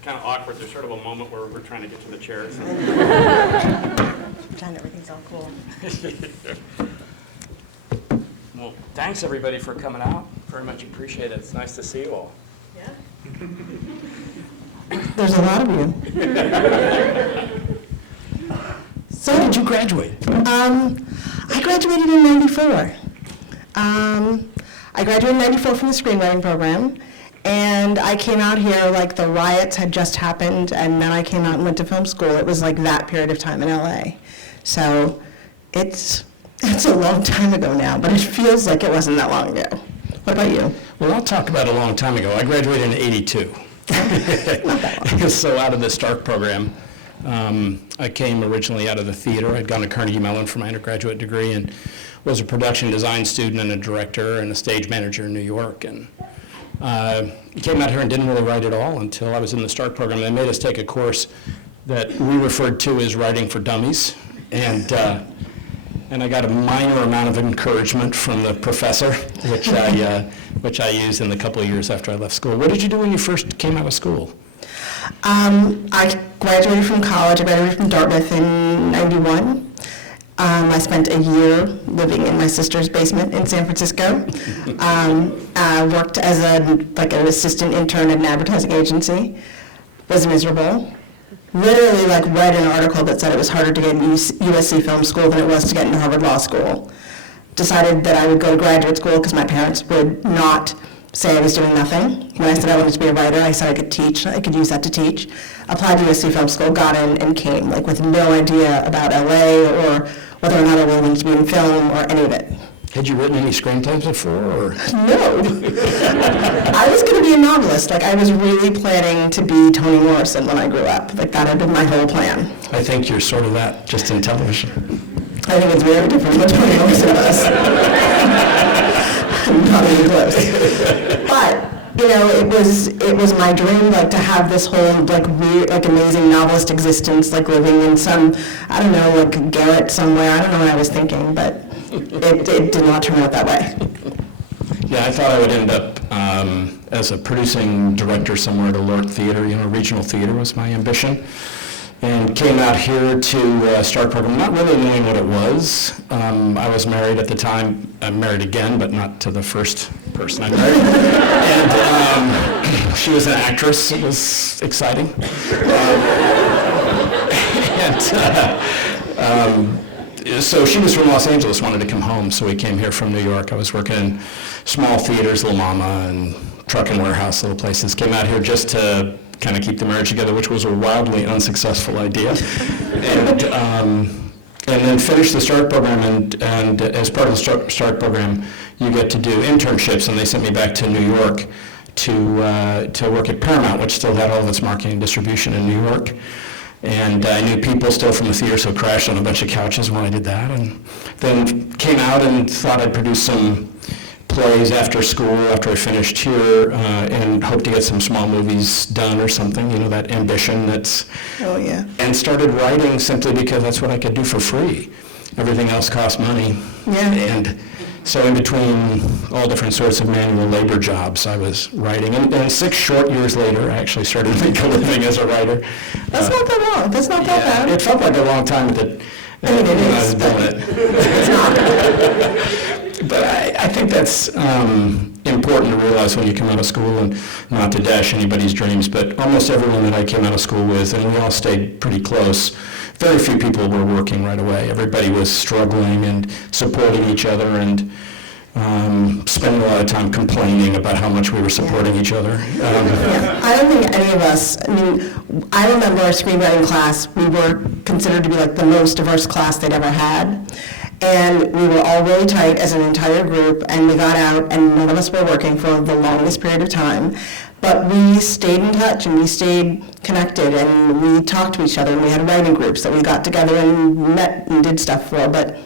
It's kind of awkward. There's sort of a moment where we're trying to get to the chairs. Pretend everything's all cool. Well, thanks everybody for coming out. Very much appreciate it. It's nice to see you all. Yeah. There's a lot of you. So when did you graduate? I graduated in '94. I graduated in '94 from the screenwriting program, and I came out here like the riots had just happened, and then I came out and went to film school. It was like that period of time in LA. So it's a long time ago now, but it feels like it wasn't that long ago. What about you? Well, I'll talk about a long time ago. I graduated in '82. Not that long. So out of the START program, I came originally out of the theater. I'd gone to Carnegie Mellon for my undergraduate degree and was a production design student and a director and a stage manager in New York. And came out here and didn't really write at all until I was in the START program. They made us take a course that we referred to as Writing for Dummies. And I got a minor amount of encouragement from the professor, which I used in the couple of years after I left school. What did you do when you first came out of school? I graduated from college. I graduated from Dartmouth in '91. I spent a year living in my sister's basement in San Francisco. I worked as an assistant intern at an advertising agency. Was miserable. Literally read an article that said it was harder to get into USC Film School than it was to get into Harvard Law School. Decided that I would go to graduate school because my parents would not say I was doing nothing. When I said I wanted to be a writer, I said I could teach. I could use that to teach. Applied to USC Film School, got in, and came with no idea about LA or whether or not I wanted to be in film or any of it. Had you written any screenplays before? Or? No. I was going to be a novelist. I was really planning to be Toni Morrison when I grew up. That had been my whole plan. I think you're sort of that, just in television. I think it's very different from what Toni Morrison does. Not even close. But it was my dream to have this whole weird amazing novelist existence, living in some garret somewhere. I don't know what I was thinking, but it did not turn out that way. Yeah, I thought I would end up as a producing director somewhere at a LORT theater. Regional theater was my ambition. And came out here to START program, not really knowing what it was. I was married at the time. I'm married again, but not to the first person I married. And she was an actress. It was exciting. So she was from Los Angeles, wanted to come home, so we came here from New York. I was working in small theaters, La Mama and Truck and Warehouse, little places. Came out here just to kind of keep the marriage together, which was a wildly unsuccessful idea. And then finished the START program, and as part of the START program, you get to do internships, and they sent me back to New York to work at Paramount, which still had all of its marketing and distribution in New York. And I knew people still from the theater, so crashed on a bunch of couches when I did that. And then came out and thought I'd produce some plays after school, after I finished here, and hoped to get some small movies done or something, that ambition that's... Oh, yeah. And started writing simply because that's what I could do for free. Everything else cost money. Yeah. And so in between all different sorts of manual labor jobs, I was writing. And 6 short years later, I actually started to make a living as a writer. That's not that long. That's not that bad. It felt like a long time that I mean, it I is, was doing it. It's not. But I think that's important to realize when you come out of school, and not to dash anybody's dreams, but almost everyone that I came out of school with, and we all stayed pretty close, very few people were working right away. Everybody was struggling and supporting each other and spending a lot of time complaining about how much we were supporting each other. I don't think any of us, I remember our screenwriting class, we were considered to be the most diverse class they'd ever had. And we were all really tight as an entire group, and we got out, and none of us were working for the longest period of time. But we stayed in touch, and we stayed connected, and we talked to each other, and we had writing groups that we got together and met and did stuff for. But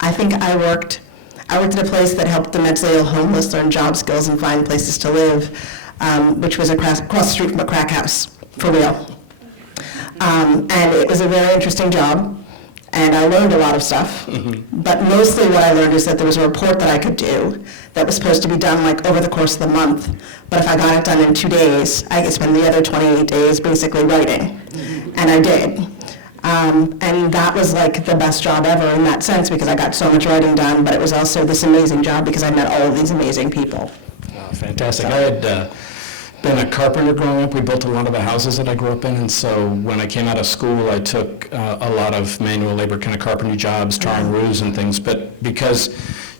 I think I worked at a place that helped the mentally ill homeless learn job skills and find places to live, which was across the street from a crack house, for real. And it was a very interesting job. And I learned a lot of stuff, but mostly what I learned is that there was a report that I could do that was supposed to be done like over the course of the month. But if I got it done in 2 days, I could spend the other 28 days basically writing. And I did. And that was like the best job ever in that sense because I got so much writing done, but it was also this amazing job because I met all of these amazing people. Oh, fantastic. I had been a carpenter growing up. We built a lot of the houses that I grew up in, and so when I came out of school, I took a lot of manual labor kind of carpentry jobs, tarring roofs and things, but because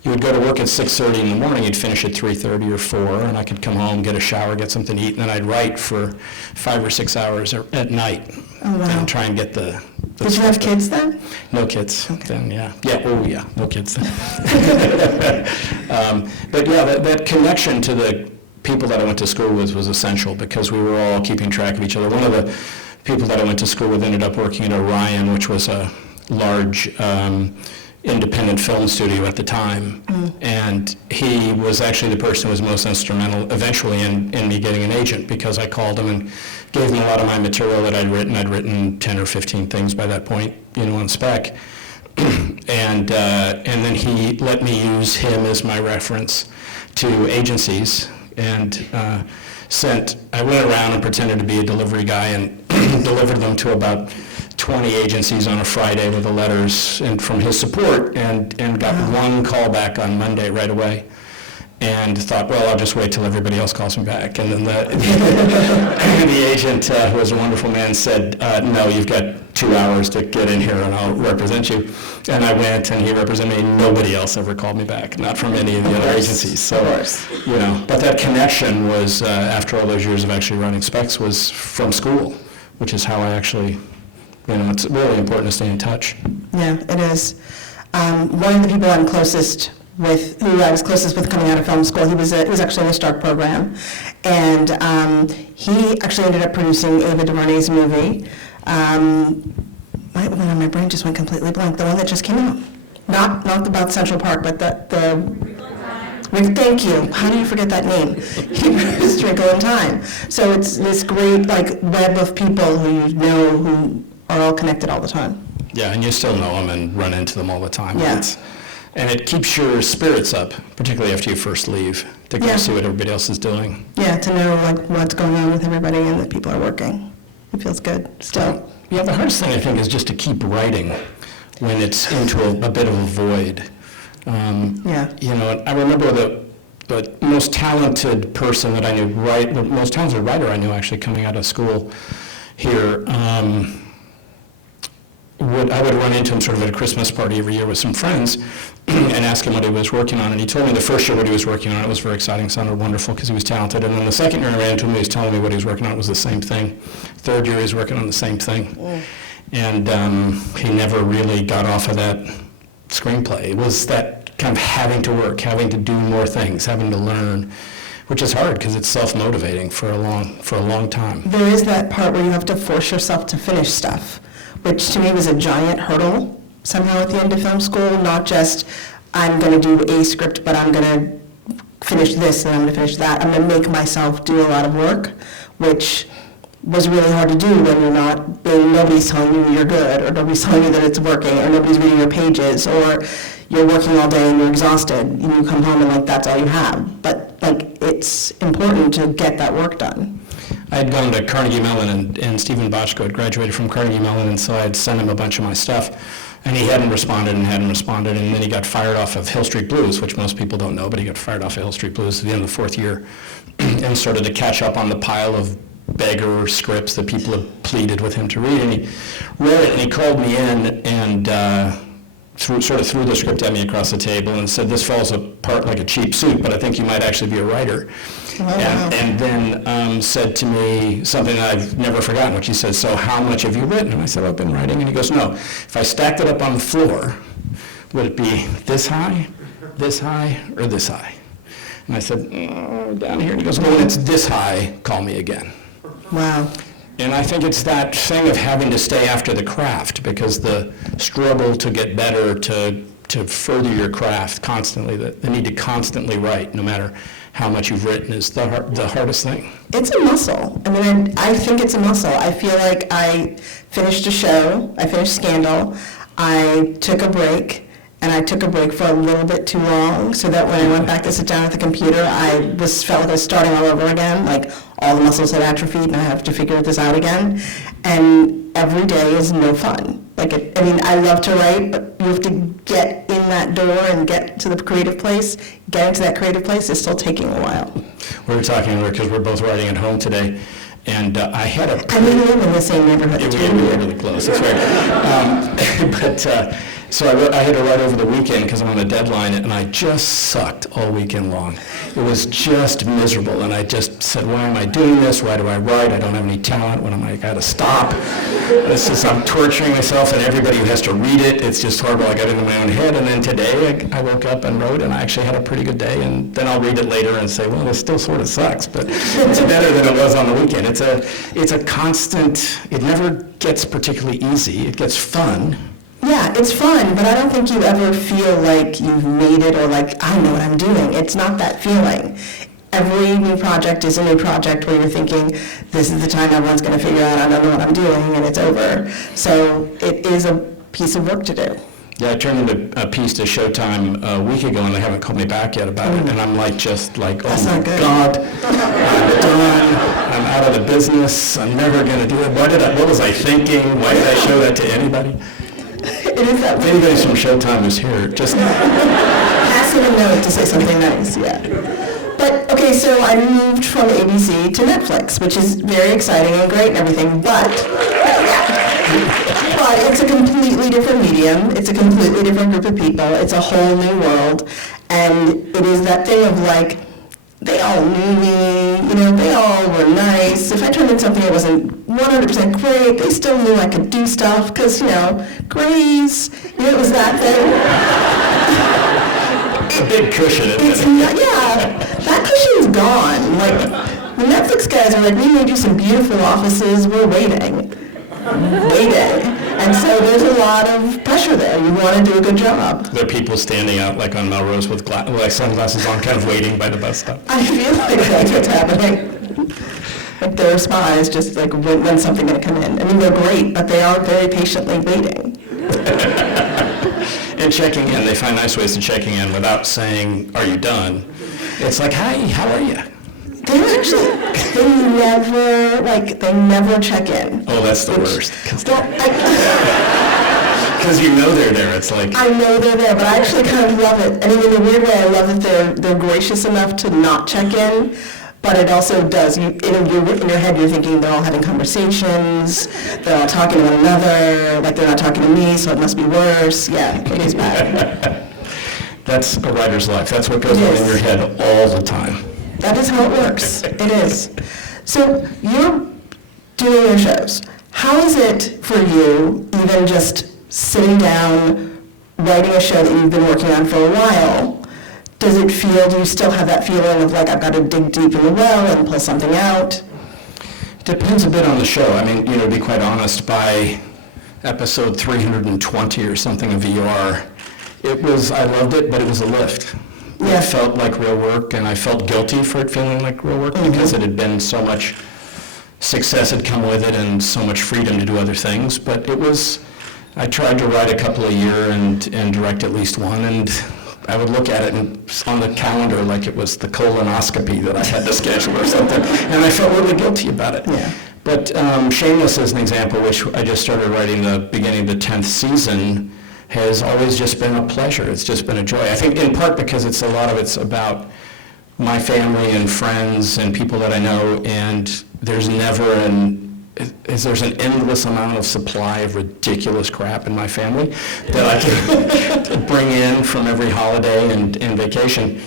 you would go to work at 6:30 in the morning, you'd finish at 3:30 or 4, and I could come home, get a shower, get something to eat, and then I'd write for 5 or 6 hours at night. Oh, wow. And try and get the Did you have kids then? No kids then, yeah. Yeah, no kids then. But yeah, that connection to the people that I went to school with was essential because we were all keeping track of each other. One of the people that I went to school with ended up working at Orion, which was a large independent film studio at the time. And he was actually the person who was most instrumental eventually in me getting an agent because I called him and gave him a lot of my material that I'd written. I'd written 10 or 15 things by that point, on spec. And then he let me use him as my reference to agencies and I went around and pretended to be a delivery guy and delivered them to about 20 agencies on a Friday with the letters and from his support and got one call back on Monday right away and thought, well, I'll just wait till everybody else calls me back. And then the agent, who was a wonderful man, said, no, you've got 2 hours to get in here and I'll represent you. And I went and he represented me. Nobody else ever called me back, not from any of the other agencies. So, but that connection was, after all those years of actually running specs, was from school, which is how I actually, it's really important to stay in touch. Yeah, it is. One of the people I'm closest with, who I was closest with coming out of film school, he was actually in the Stark program, and he actually ended up producing Ava DuVernay's movie. My brain just went completely blank. The one that just came out, not about Central Park, but thank you. How do you forget that name? He produced Wrinkle in Time. So it's this great web of people who are all connected all the time. Yeah, and you still know them and run into them all the time. Yeah. And it keeps your spirits up, particularly after you first leave, to go see what everybody else is doing. Yeah, to know what's going on with everybody and that people are working. It feels good still. Yeah, the hardest thing I think is just to keep writing when it's into a bit of a void. I remember the most talented person that I knew, the most talented writer I knew actually coming out of school here. I would run into him sort of at a Christmas party every year with some friends and ask him what he was working on. And he told me the first year what he was working on. It was very exciting, sounded wonderful because he was talented. And then the second year I ran into him, he was telling me what he was working on. It was the same thing. Third year he was working on the same thing. And he never really got off of that screenplay. It was that kind of having to work, having to do more things, having to learn, which is hard because it's self-motivating for a long time. There is that part where you have to force yourself to finish stuff, which to me was a giant hurdle somehow at the end of film school, not just I'm going to do a script, but I'm going to finish this and I'm going to finish that. I'm going to make myself do a lot of work, which was really hard to do when nobody's telling you you're good, or nobody's telling you that it's working, or nobody's reading your pages, or you're working all day and you're exhausted and you come home and that's all you have. But it's important to get that work done. I had gone to Carnegie Mellon, and Stephen Bochco had graduated from Carnegie Mellon, and so I had sent him a bunch of my stuff, and he hadn't responded, and then he got fired off of Hill Street Blues, which most people don't know, but he got fired off of Hill Street Blues at the end of the fourth year, and started to catch up on the pile of beggar scripts that people had pleaded with him to read, and he read it, and he called me in, and threw the script at me across the table and said, this falls apart like a cheap suit, but I think you might actually be a writer. Oh, wow. And then said to me something that I've never forgotten, which he said, so how much have you written? And I said, I've been writing. And he goes, no, if I stacked it up on the floor, would it be this high, or this high? And I said, down here. And he goes, well, when it's this high, call me again. Wow. And I think it's that thing of having to stay after the craft, because the struggle to get better, to further your craft constantly, the need to constantly write, no matter how much you've written, is the hardest thing. It's a muscle. I mean, I think it's a muscle. I feel like I finished a show, I finished Scandal, I took a break, and I took a break for a little bit too long, so that when I went back to sit down at the computer, felt like I was starting all over again, like all the muscles had atrophied, and I have to figure this out again. And every day is no fun. I love to write, but you have to get in that door and get to the creative place. Getting to that creative place is still taking a while. We were talking, because we're both writing at home today, and I had a... I mean, we live in the same neighborhood, Yeah, too. we were really close, that's right. So I had to write over the weekend because I'm on a deadline, and I just sucked all weekend long. It was just miserable, and I just said, why am I doing this? Why do I write? I don't have any talent. When am I got to stop? I'm torturing myself, and everybody who has to read it, it's just horrible. I got it in my own head, and then today I woke up and wrote, and I actually had a pretty good day, and then I'll read it later and say, well, this still sort of sucks, but it's better than it was on the weekend. It's a constant, it never gets particularly easy. It gets fun. Yeah, it's fun, but I don't think you ever feel like you've made it or like, I know what I'm doing. It's not that feeling. Every new project is a new project where you're thinking, this is the time everyone's going to figure out I don't know what I'm doing, and it's over. So it is a piece of work to do. Yeah, I turned into a piece to Showtime a week ago, and they haven't called me back yet about it. And I'm oh That's my not good. God, I'm done. I'm out of the business. I'm never going to do it. What was I thinking? Why did I show that to anybody? It is that If anybody from Showtime is here, just... pass him a note to say something nice, yeah. But, okay, so I moved from ABC to Netflix, which is very exciting and great and everything, but it's a completely different medium. It's a completely different group of people. It's a whole new world. And it is that thing of like, they all knew me, they all were nice. If I turned in something that wasn't 100% great, they still knew I could do stuff because, Grace, it was that thing. a big cushion, isn't It's it? not, yeah, that cushion's gone. Like, the Netflix guys are like, we made you some beautiful offices, we're waiting. And so there's a lot of pressure there. You want to do a good job. There are people standing out like on Melrose with sunglasses on, kind of waiting by the bus stop. I feel like that's what's happening. Like there are spies just like, when's something going to come in? I mean, they're great, but they are very patiently waiting. And checking in, they find nice ways to checking in without saying, are you done? It's like, hi, how are you? They never check in. Oh, that's the worst. Well, Because you know they're there, it's like... I know they're there, but I actually kind of love it. I mean, in a weird way, I love that they're gracious enough to not check in, but it also does. In your head, you're thinking they're all having conversations, they're all talking to one another, like they're not talking to me, so it must be worse. Yeah, it is bad. That's a writer's life. That's what goes on in your head all the time. That is how it works. It is. So you're doing your shows. How is it for you, even just sitting down, writing a show that you've been working on for a while? Do you still have that feeling of like, I've got to dig deep in the well and pull something out? It depends a bit on the show. I mean, to be quite honest, by episode 320 or something of ER, I loved it, but it was a lift. Yeah. It felt like real work, and I felt guilty for it feeling like real work because it had been so much success had come with it and so much freedom to do other things. But I tried to write a couple a year and direct at least one, and I would look at it on the calendar like it was the colonoscopy that I had to schedule or something, and I felt really guilty about it. Yeah. But Shameless is an example, which I just started writing the beginning of the 10th season, has always just been a pleasure. It's just been a joy. I think in part because a lot of it's about my family and friends and people that I know, and there's an endless amount of supply of ridiculous crap in my family that I can bring in from every holiday and vacation.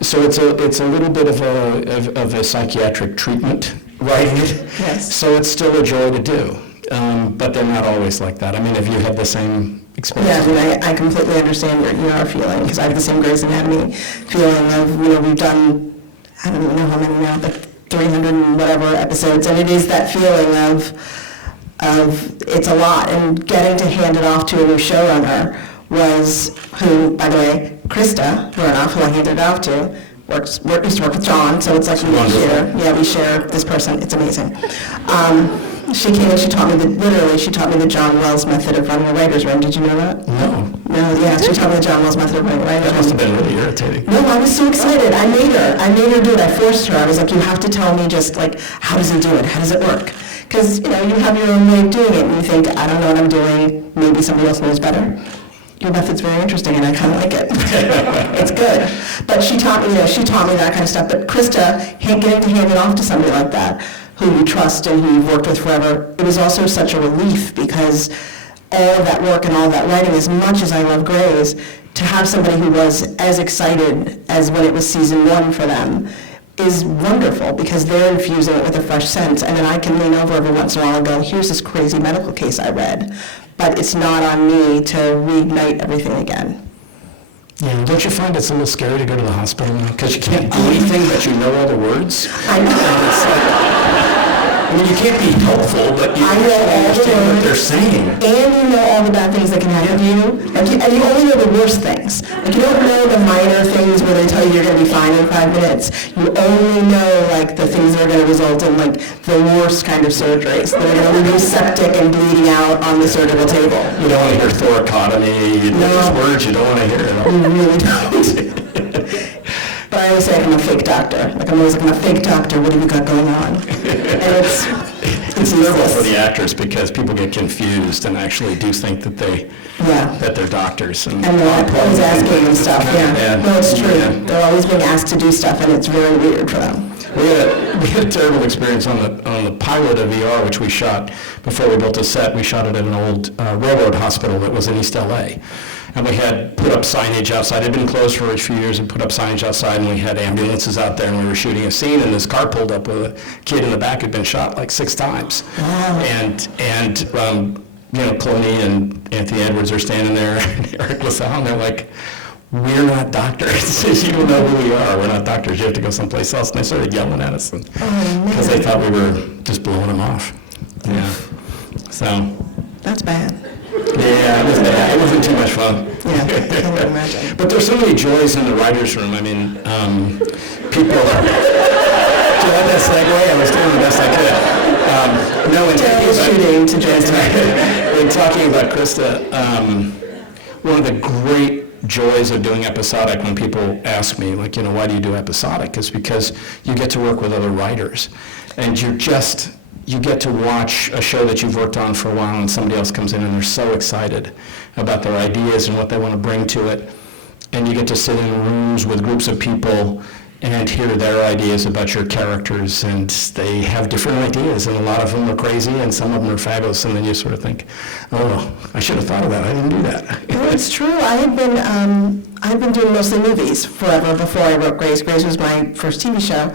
So it's a little bit of a psychiatric treatment writing it. Yes. So it's still a joy to do. But they're not always like that. I mean, have you had the same experience? Yeah, I mean, I completely understand what you are feeling, because I have the same Grey's Anatomy feeling of, we've done, I don't even know how many now, but 300 and whatever episodes, and it is that feeling of it's a lot, and getting to hand it off to a new showrunner who, by the way, Krista Vernoff, who I handed it off to, used to work with John, so it's like we share this person. It's amazing. She came and she taught me the John Wells method of running a writer's room. Did you know that? No. No, yeah, she taught me the John Wells method of running a writer's room. That must have been really irritating. No, I was so excited. I made her do it. I forced her. I was like, you have to tell me just like, how does he do it? How does it work? Because, you have your own way of doing it, and you think, I don't know what I'm doing. Maybe somebody else knows better. Your method's very interesting, and I kind of like it. It's good. But she taught me that kind of stuff. But Krista, getting to hand it off to somebody like that, who you trust and who you've worked with forever, it was also such a relief because all of that work and all of that writing, as much as I love Grey's, to have somebody who was as excited as when it was season 1 for them is wonderful because they're infusing it with a fresh sense. And then I can lean over every once in a while and go, here's this crazy medical case I read. But it's not on me to reignite everything again. Yeah, don't you find it's a little scary to go to the hospital now? Because you can't do anything, but you know all the words? I know. I mean, you can't be helpful, but you understand what they're saying. And you know all the bad things that can happen to you. And you only know the worst things. Like, you don't know the minor things where they tell you you're going to be fine in 5 minutes. You only know, like, the things that are going to result in, like, the worst kind of surgeries. That are going to leave you septic and bleeding out on the surgical table. You don't want to hear thoracotomy. Those words you don't want to hear at all. You really don't. But I always say I'm a fake doctor. Like, I'm always like, I'm a fake doctor. What have you got going on? And it's terrible for the actors because people get confused and actually do think that they're doctors. And they're always asking and stuff. Yeah. No, it's true. Yeah. They're always being asked to do stuff, and it's very weird for them. We had a terrible experience on the pilot of ER, which we shot before we built a set. We shot it at an old railroad hospital that was in East LA. And we had put up signage outside. It had been closed for a few years and put up signage outside, and we had ambulances out there, and we were shooting a scene, and this car pulled up with a kid in the back who'd been shot like 6 times. Wow. And Clooney and Anthony Edwards are standing there, and Eric LaSalle, and they're like, we're not doctors. You don't know who we are. We're not doctors. You have to go someplace else. And they started yelling at us because they thought we were just blowing them off. Yeah. So. That's bad. Yeah, it was bad. It wasn't too much fun. Yeah, I can imagine. But there's so many joys in the writer's room. I mean, people. Do you like that segue? I was doing the best I could. In talking about Krista, one of the great joys of doing episodic when people ask me, like, why do you do episodic? Is because you get to work with other writers. And you get to watch a show that you've worked on for a while and somebody else comes in and they're so excited about their ideas and what they want to bring to it. And you get to sit in rooms with groups of people and hear their ideas about your characters, and they have different ideas, and a lot of them are crazy and some of them are fabulous, and then you sort of think, oh, I should have thought of that. I didn't do that. No, it's true. I had been doing mostly movies forever before I wrote Grey's. Grey's was my first TV show.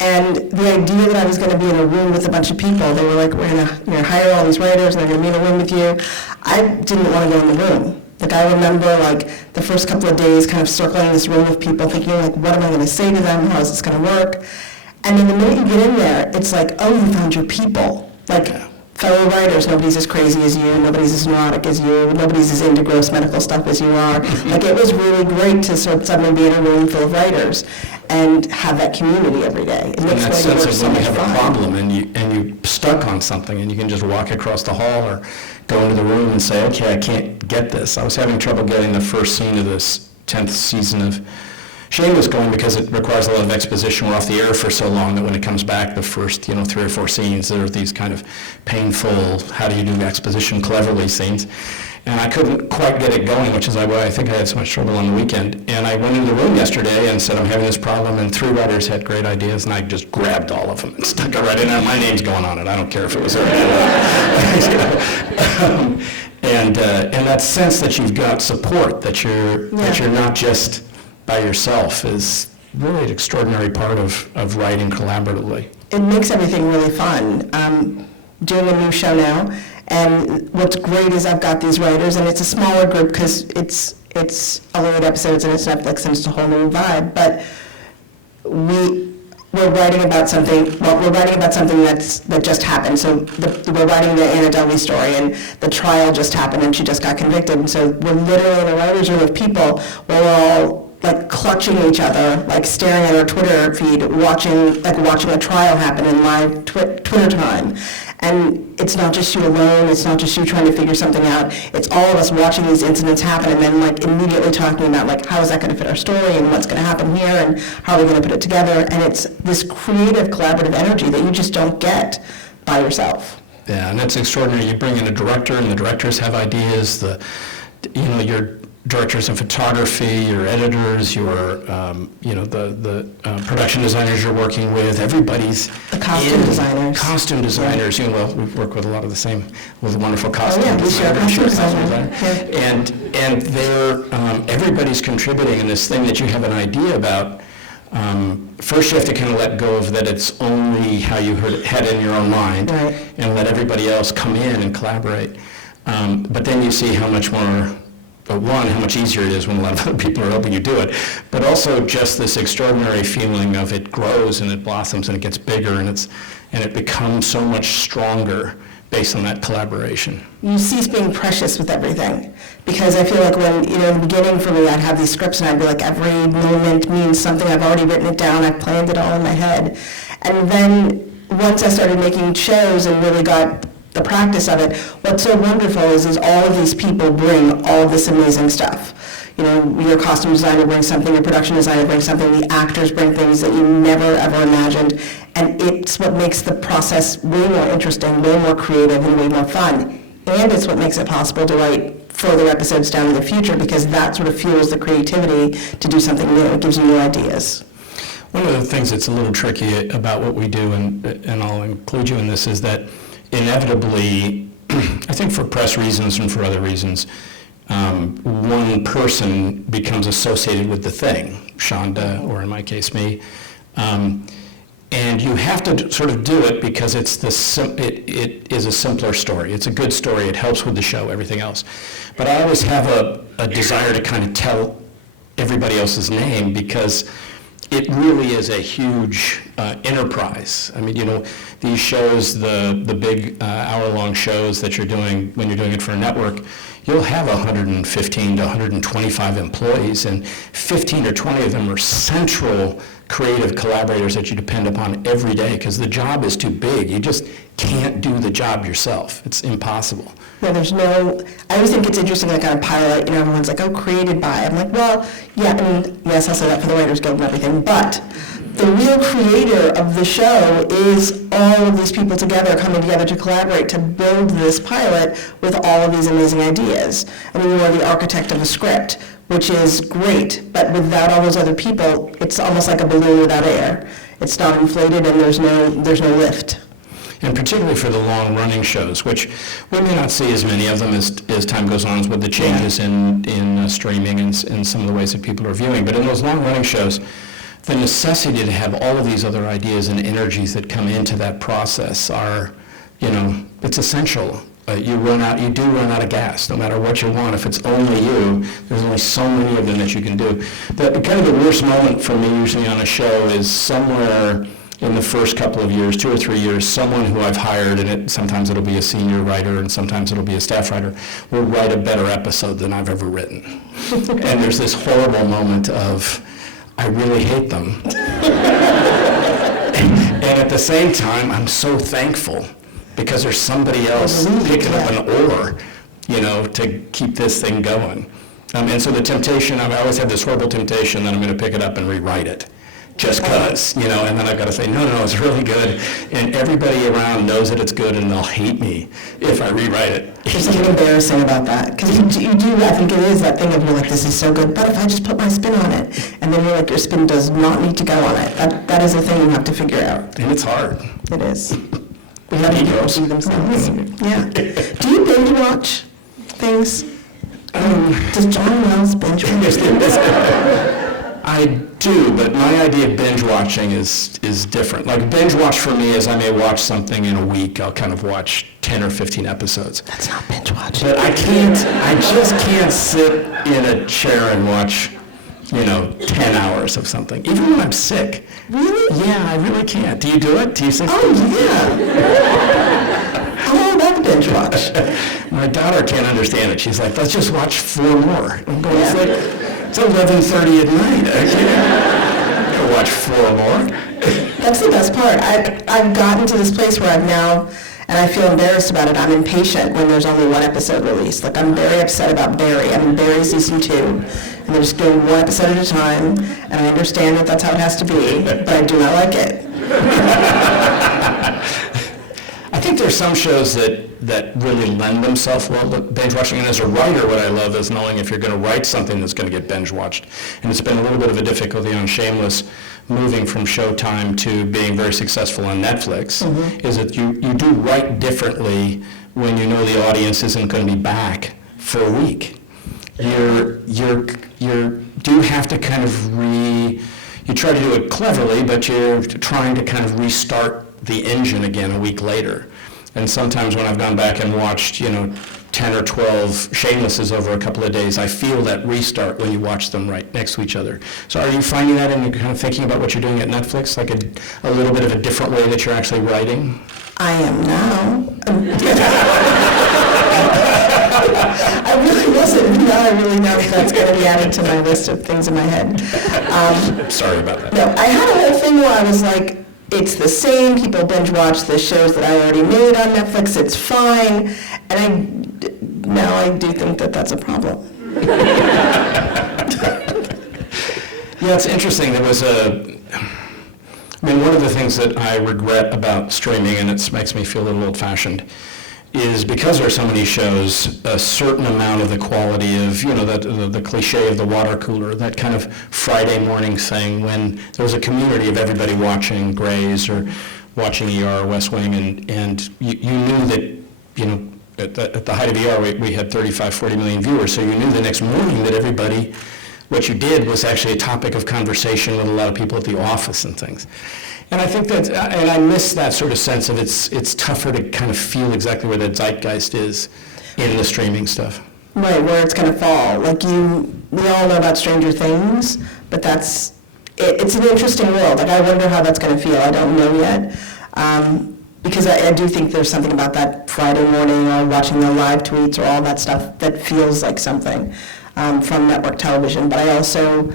And the idea that I was going to be in a room with a bunch of people, they were like, we're going to hire all these writers and they're going to be in a room with you. I didn't want to go in the room. Like, I remember, like, the first couple of days kind of circling this room of people thinking, like, what am I going to say to them? How is this going to work? And then the minute you get in there, it's like, oh, you found your people. Like, fellow writers, nobody's as crazy as you, nobody's as neurotic as you, nobody's as into gross medical stuff as you are. Like, it was really great to sort of suddenly be in a room full of writers and have that community every day. It makes that sense of when you have fun. a problem and you stuck on something and you can just walk across the hall or go into the room and say, okay, I can't get this. I was having trouble getting the first scene of this 10th season of Shameless going because it requires a lot of exposition. We're off the air for so long that when it comes back, the first 3 or 4 scenes, there are these kind of painful, how do you do exposition cleverly scenes. And I couldn't quite get it going, which is why I think I had so much trouble on the weekend. And I went into the room yesterday and said, I'm having this problem, and 3 writers had great ideas, and I just grabbed all of them and stuck it right in there. My name's going on it. I don't care if it was already and that sense that you've got support, that you're not just by yourself is really an extraordinary part of writing collaboratively. It makes everything really fun. Doing a new show now, and what's great is I've got these writers, and it's a smaller group because it's only 8 episodes and it's Netflix and it's a whole new vibe. But we're writing about something. Well, we're writing about something that just happened. So we're writing the Anna Delvey story, and the trial just happened, and she just got convicted. And so we're literally in a writers' room of people where we're all like clutching each other, like staring at our Twitter feed, watching a trial happen in live Twitter time. And it's not just you alone, it's not just you trying to figure something out, it's all of us watching these incidents happen and then like immediately talking about like how is that going to fit our story and what's going to happen here and how are we going to put it together. And it's this creative, collaborative energy that you just don't get by yourself. Yeah, and that's extraordinary. You bring in a director, and the directors have ideas. Your directors of photography, your editors, your the production designers you're working with. Everybody's The costume designers. Costume designers. Yeah. Well, we work with a lot of the same, with wonderful costume we share designers. costume designer. Yeah. And they're everybody's contributing in this thing that you have an idea about. First, you have to kind of let go of that it's only how you had it in your own mind, Right. and let everybody else come in and collaborate. But then you see how much more, how much easier it is when a lot of other people are helping you do it, but also just this extraordinary feeling of it grows and it blossoms and it gets bigger and it becomes so much stronger based on that collaboration. You cease being precious with everything. Because I feel like when, in the beginning for me, I'd have these scripts and I'd be like, every moment means something, I've already written it down, I've planned it all in my head. And then once I started making shows and really got the practice of it, what's so wonderful is all of these people bring all of this amazing stuff. Your costume designer brings something, your production designer brings something, the actors bring things that you never ever imagined, and it's what makes the process way more interesting, way more creative, and way more fun. And it's what makes it possible to write further episodes down in the future, because that sort of fuels the creativity to do something new. It gives you new ideas. One of the things that's a little tricky about what we do, and I'll include you in this, is that inevitably, I think for press reasons and for other reasons, one person becomes associated with the thing, Shonda, or in my case, me. And you have to sort of do it because it is a simpler story. It's a good story. It helps with the show, everything else. But I always have a desire to kind of tell everybody else's name because it really is a huge enterprise. I mean, these shows, the big hour-long shows that you're doing when you're doing it for a network, you'll have 115 to 125 employees, and 15 or 20 of them are central creative collaborators that you depend upon every day because the job is too big. You just can't do the job yourself. It's impossible. Yeah, I always think it's interesting, like on a pilot, everyone's like, oh, created by. I'm like, well, yeah, I mean, yes, I'll say that for the Writers Guild and everything, but the real creator of the show is all of these people together, coming together to collaborate to build this pilot with all of these amazing ideas. I mean, you are the architect of the script, which is great, but without all those other people, it's almost like a balloon without air. It's not inflated and there's no lift. And particularly for the long-running shows, which we may not see as many of them as time goes on with the changes in streaming and some of the ways that people are viewing. But in those long-running shows, the necessity to have all of these other ideas and energies that come into that process are, it's essential. You do run out of gas, no matter what you want. If it's only you, there's only so many of them that you can do. Kind of the worst moment for me usually on a show is somewhere in the first couple of years, 2 or 3 years, someone who I've hired, and sometimes it'll be a senior writer and sometimes it'll be a staff writer, will write a better episode than I've ever written. And there's this horrible moment of, I really hate them. And at the same time, I'm so thankful because there's somebody else picking up an oar, to keep this thing going. And so the temptation, I always have this horrible temptation that I'm going to pick it up and rewrite it. Just because, and then I've got to say, no, it's really good. And everybody around knows that it's good and they'll hate me if I rewrite it. There's something embarrassing about that. Because you do, I think it is that thing of you're like, this is so good, but if I just put my spin on it, and then you're like, your spin does not need to go on it. That is a thing you have to figure out. And it's hard. It is. We have egos. Themselves. Yeah. Do you binge watch things? Does John Wells binge watch things? I do, but my idea of binge watching is different. Like binge watch for me is I may watch something in a week. I'll kind of watch 10 or 15 episodes. That's not binge watching. But I just can't sit in a chair and watch, 10 hours of something, even when I'm sick. Really? Yeah, I really can't. Do you do it? Do you say? Oh, yeah. How long about the binge watch? My daughter can't understand it. She's like, let's just watch 4 more. I'm going, It's 11:30 at night. I can't watch 4 more. That's the best part. I've gotten to this place where I've now, and I feel embarrassed about it, I'm impatient when there's only one episode released. Like, I'm very upset about Barry. I'm in Barry season 2, and they're just doing one episode at a time, and I understand that that's how it has to be, but I do not like it. I think there's some shows that really lend themselves well to binge watching. And as a writer, what I love is knowing if you're going to write something that's going to get binge watched. And it's been a little bit of a difficulty on Shameless, moving from Showtime to being very successful on Netflix, is that you do write differently when you know the audience isn't going to be back for a week. You do have to kind of you try to do it cleverly, but you're trying to kind of restart the engine again a week later. And sometimes when I've gone back and watched, 10 or 12 Shamelesses over a couple of days, I feel that restart when you watch them right next to each other. So are you finding that and you're kind of thinking about what you're doing at Netflix, like a little bit of a different way that you're actually writing? I am now. I really wasn't. Now I really know that's going to be added to my list of things in my head. Sorry about that. No, I had a whole thing where I was like, it's the same, people binge watch the shows that I already made on Netflix, it's fine, and now I do think that that's a problem. Yeah, it's interesting. One of the things that I regret about streaming, and it makes me feel a little old-fashioned, is because there are so many shows, a certain amount of the quality of, the cliche of the water cooler, that kind of Friday morning thing when there was a community of everybody watching Grey's or watching ER or West Wing, and you knew that, at the height of ER, we had 35, 40 million viewers, so you knew the next morning that what you did was actually a topic of conversation with a lot of people at the office and things. And I think and I miss that sort of sense of it's tougher to kind of feel exactly where the zeitgeist is in the streaming stuff. Right, where it's going to fall. Like we all know about Stranger Things, but it's an interesting world. Like, I wonder how that's going to feel. I don't know yet. Because I do think there's something about that Friday morning or watching the live tweets or all that stuff that feels like something from network television. But I also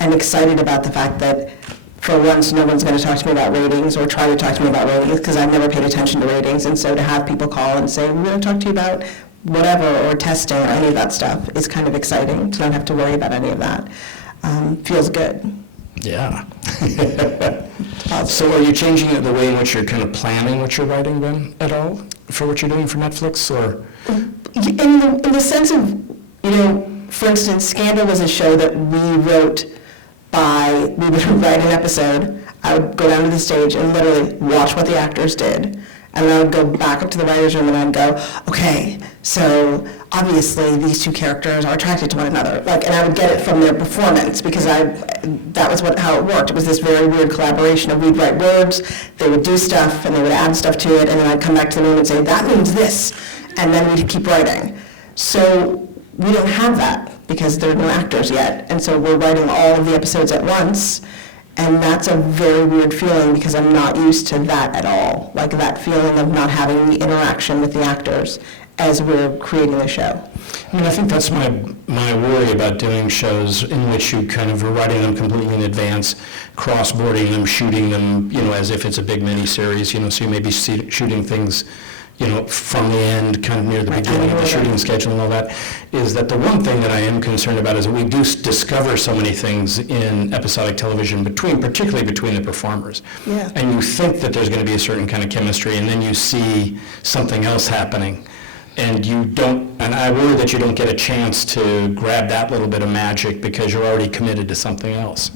am excited about the fact that for once, no one's going to talk to me about ratings or try to talk to me about ratings, because I've never paid attention to ratings. And so to have people call and say, we're going to talk to you about whatever, or testing, or any of that stuff, is kind of exciting to not have to worry about any of that. Feels good. Yeah. So are you changing the way in which you're kind of planning what you're writing then at all for what you're doing for Netflix, or? In the sense of, for instance, Scandal was a show that we wrote we would write an episode, I would go down to the stage and literally watch what the actors did, and then I would go back up to the writer's room and I'd go, okay, so obviously these two characters are attracted to one another, and I would get it from their performance, because that was how it worked. It was this very weird collaboration of, we'd write words, they would do stuff, and they would add stuff to it, and then I'd come back to the room and say, that means this, and then we'd keep writing. So we don't have that, because there are no actors yet, and so we're writing all of the episodes at once, and that's a very weird feeling, because I'm not used to that at all, like that feeling of not having the interaction with the actors as we're creating the show. I think that's my worry about doing shows in which you kind of are writing them completely in advance, cross-boarding them, shooting them, as if it's a big mini-series, so you may be shooting things from the end, kind of near the beginning of the shooting schedule and all that, is that the one thing that I am concerned about is that we do discover so many things in episodic television, particularly between the performers. Yeah. And you think that there's going to be a certain kind of chemistry, and then you see something else happening, and I worry that you don't get a chance to grab that little bit of magic because you're already committed to something else.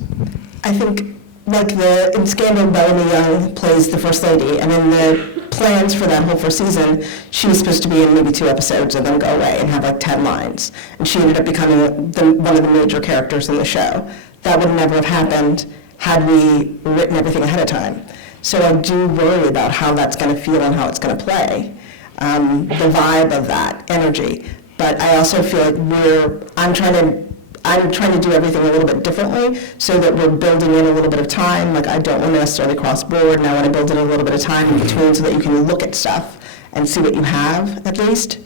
I think, in Scandal, Bellamy Young plays the First Lady, and in the plans for that whole first season, she was supposed to be in maybe 2 episodes and then go away and have 10 lines. And she ended up becoming one of the major characters in the show. That would never have happened had we written everything ahead of time. So I do worry about how that's going to feel and how it's going to play, the vibe of that energy. But I also feel like I'm trying to do everything a little bit differently so that we're building in a little bit of time. I don't want to necessarily cross board, and I want to build in a little bit of time in between so that you can look at stuff and see what you have, at least,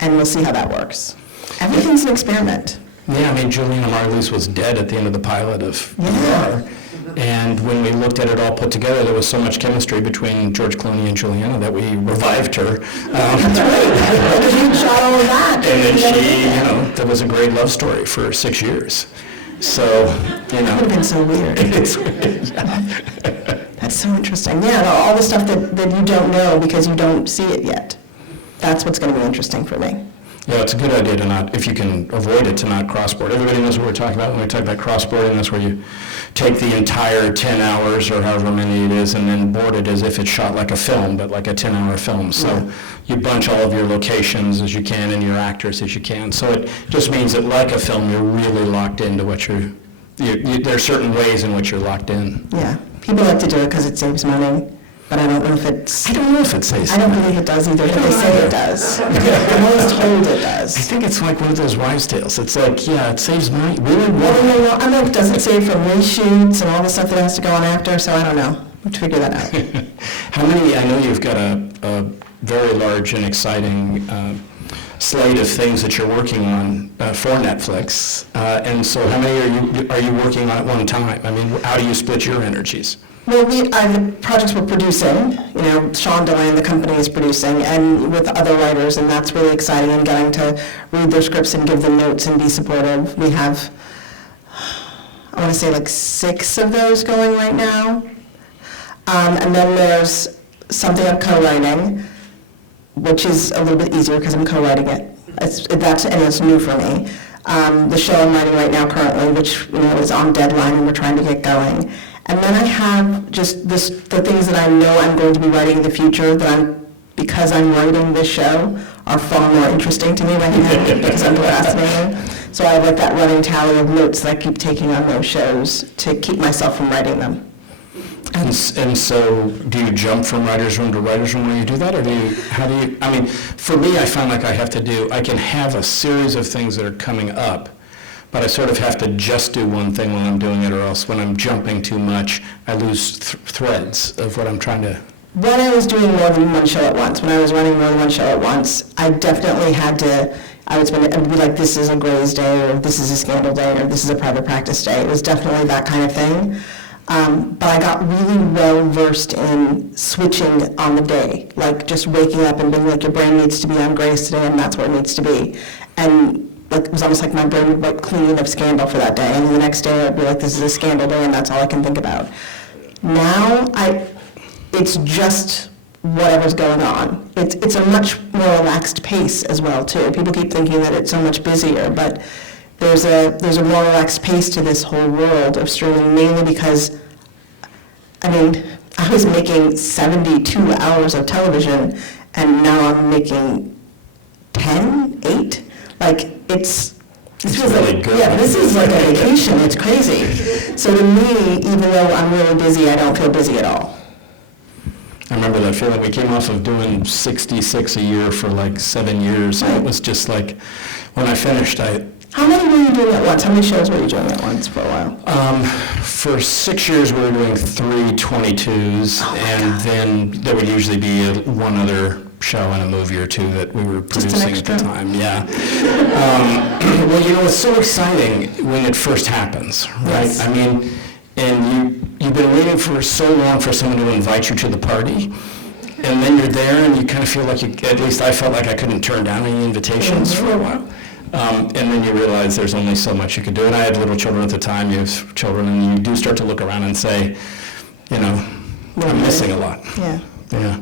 and we'll see how that works. Everything's an experiment. Yeah, I mean, Juliana Margulies was dead at the end of the pilot of Yeah. ER. And when we looked at it all put together, there was so much chemistry between George Clooney and Juliana that we revived her. You shot all of that. And then she, there was a great love story for 6 years. So, That would have been so weird. it's, That's so interesting. Yeah, all the stuff that you don't know because you don't see it yet. That's what's going to be interesting for me. yeah, it's a good idea to not, if you can avoid it, to not cross-board. Everybody knows what we're talking about when we talk about cross-boarding. That's where you take the entire 10 hours or however many it is and then board it as if it's shot like a film, but like a 10-hour film. So you bunch all of your locations as you can and your actors as you can. So it just means that like a film, you're really locked into what there are certain ways in which you're locked in. Yeah. People like to do it because it saves money, but I don't know if it's... I don't know if it says I don't believe it does either, but they say it does. I'm always told it I does. think it's like one of those wives' tales. It's like, yeah, it saves money. Really? No. I know it doesn't save from reshoots and all the stuff that has to go on after, so I don't know. We'll figure that out. How many, I know you've got a very large and exciting slate of things that you're working on for Netflix. And so how many are you working on at one time? I mean, how do you split your energies? Well, the projects we're producing, Shonda and the company is producing, and with other writers, and that's really exciting, and getting to read their scripts and give them notes and be supportive. We have, I want to say, like 6 of those going right now. And then there's something I'm co-writing, which is a little bit easier because I'm co-writing it. It's new for me. The show I'm writing right now currently, which is on deadline and we're trying to get going. And then I have just the things that I know I'm going to be writing in the future because I'm writing this show are far more interesting to me right now because I'm procrastinating. So I have like that running tally of notes that I keep taking on those shows to keep myself from writing them. And so do you jump from writer's room to writer's room when you do that? Or I mean, for me, I find like I can have a series of things that are coming up, but I sort of have to just do one thing when I'm doing it, or else when I'm jumping too much, I lose threads of what I'm trying to... When I was doing more than one show at once, when I was running more than one show at once, I definitely had to, I would be like, this is a Grey's Day, or this is a Scandal Day, or this is a Private Practice Day. It was definitely that kind of thing. But I got really well versed in switching on the day, like just waking up and being like, your brain needs to be on Grace today, and that's where it needs to be. And like, it was almost like my brain would like clean of Scandal for that day, and the next day I'd be like, this is a Scandal Day, and that's all I can think about. Now, it's just whatever's going on. It's a much more relaxed pace as well, too. People keep thinking that it's so much busier, but there's a more relaxed pace to this whole world of streaming, mainly because, I was making 72 hours of television, and now I'm making 8. Like, it's really good. Yeah, this is like a vacation. It's crazy. So to me, even though I'm really busy, I don't feel busy at all. I remember that feeling. We came off of doing 66 a year for like 7 years, and it was just like, when I finished, How many were you doing at once? How many shows were you doing at once for a while? For 6 years, we were doing 3 22s, and then there would usually be one other show and a movie or two that we were producing at the time. Yeah. Well, it's so exciting when it first happens, right? Yes. I mean, and you've been waiting for so long for someone to invite you to the party, and then you're there, and you kind of feel like at least I felt like I couldn't turn down any invitations for a while. And then you realize there's only so much you can do. And I had little children at the time, you have children, and you do start to look around and say, I'm missing a lot. Yeah. Yeah.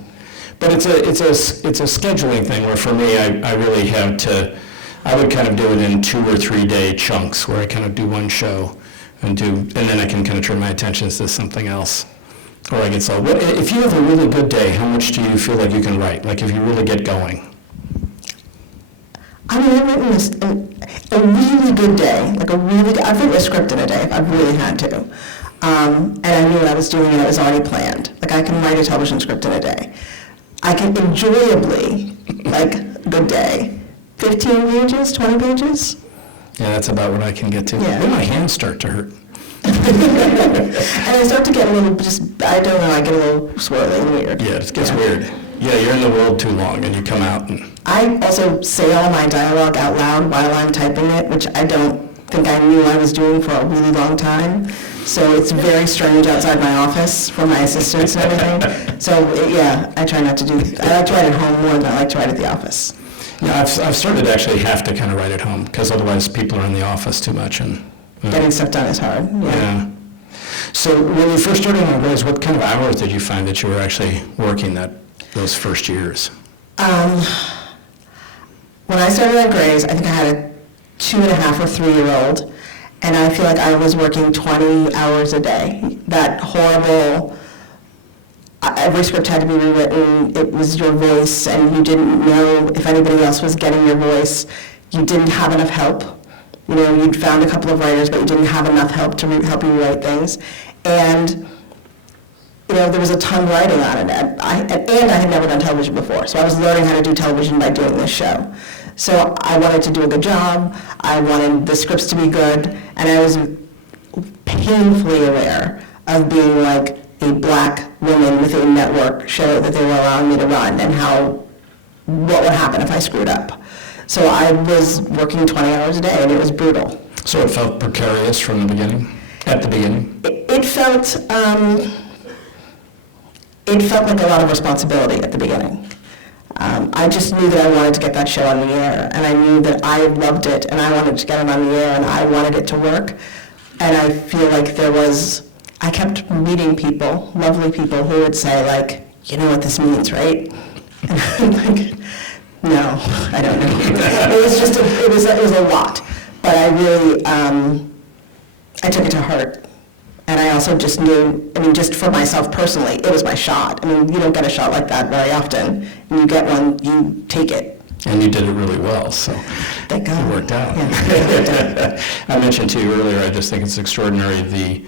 But it's a scheduling thing where for me, I really have to, I would kind of do it in 2 or 3 day chunks where I kind of do one show and then I can kind of turn my attention to something else. Or I get if you have a really good day, how much do you feel like you can write? Like if you really get going? I've written this a really good day, I've written a script in a day if I've really had to. And I knew what I was doing and it was already planned. Like I can write a television script in a day. I can enjoyably, good day, 15 pages, 20 pages. Yeah, that's about what I can get to. Yeah. Then my hands start to hurt. And I start to get a little, I don't know, I get a little swirly and weird. Yeah, it gets weird. Yeah, you're in the world too long and you come out and... I also say all my dialogue out loud while I'm typing it, which I don't think I knew I was doing for a really long time. So it's very strange outside my office for my assistants and everything. So, yeah, I try not to do, I like to write at home more than I like to write at the office. Yeah, I've started to actually have to kind of write at home, because otherwise people are in the office too much. And Getting stuff done is hard. yeah. So when you first started on Grays, what kind of hours did you find that you were actually working those first years? When I started at Grays, I think I had a 2.5 or 3-year-old, and I feel like I was working 20 hours a day. That horrible, every script had to be rewritten, it was your voice, and you didn't know if anybody else was getting your voice. You didn't have enough help. You know, you'd found a couple of writers, but you didn't have enough help to help you write things. And you know, there was a ton of writing on it, and I had never done television before, so I was learning how to do television by doing this show. So I wanted to do a good job, I wanted the scripts to be good, and I was painfully aware of being like a black woman with a network show that they were allowing me to run, and what would happen if I screwed up. So I was working 20 hours a day, and it was brutal. So it felt precarious from the beginning, at the beginning? It felt like a lot of responsibility at the beginning. I just knew that I wanted to get that show on the air, and I knew that I loved it, and I wanted to get it on the air, and I wanted it to work. And I feel like I kept meeting people, lovely people, who would say, like, you know what this means, right? And I'm like, no, I don't know. It was a lot, but I really, I took it to heart. And I also just knew, just for myself personally, it was my shot. You don't get a shot like that very often. When you get one, you take it. And you did it really well, so Thank God. It worked out. Yeah, it worked out. I mentioned to you earlier, I just think it's extraordinary, the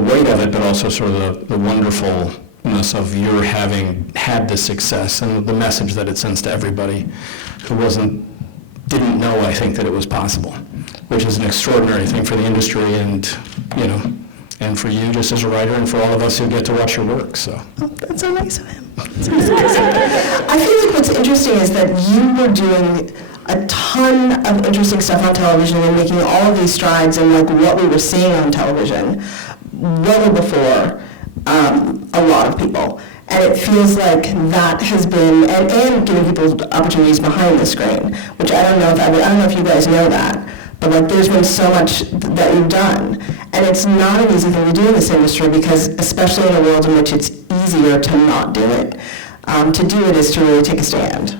weight of it, but also sort of the wonderfulness of your having had the success and the message that it sends to everybody who didn't know, I think, that it was possible, which is an extraordinary thing for the industry and, and for you just as a writer and for all of us who get to watch your work, so. Oh, that's so nice of him. That's so nice. I feel like what's interesting is that you were doing a ton of interesting stuff on television and making all of these strides in like what we were seeing on television well before a lot of people. And it feels like that has been, and giving people opportunities behind the screen, which I don't know if you guys know that, but like there's been so much that you've done. And it's not an easy thing to do in this industry because, especially in a world in which it's easier to not do it, to do it is to really take a stand.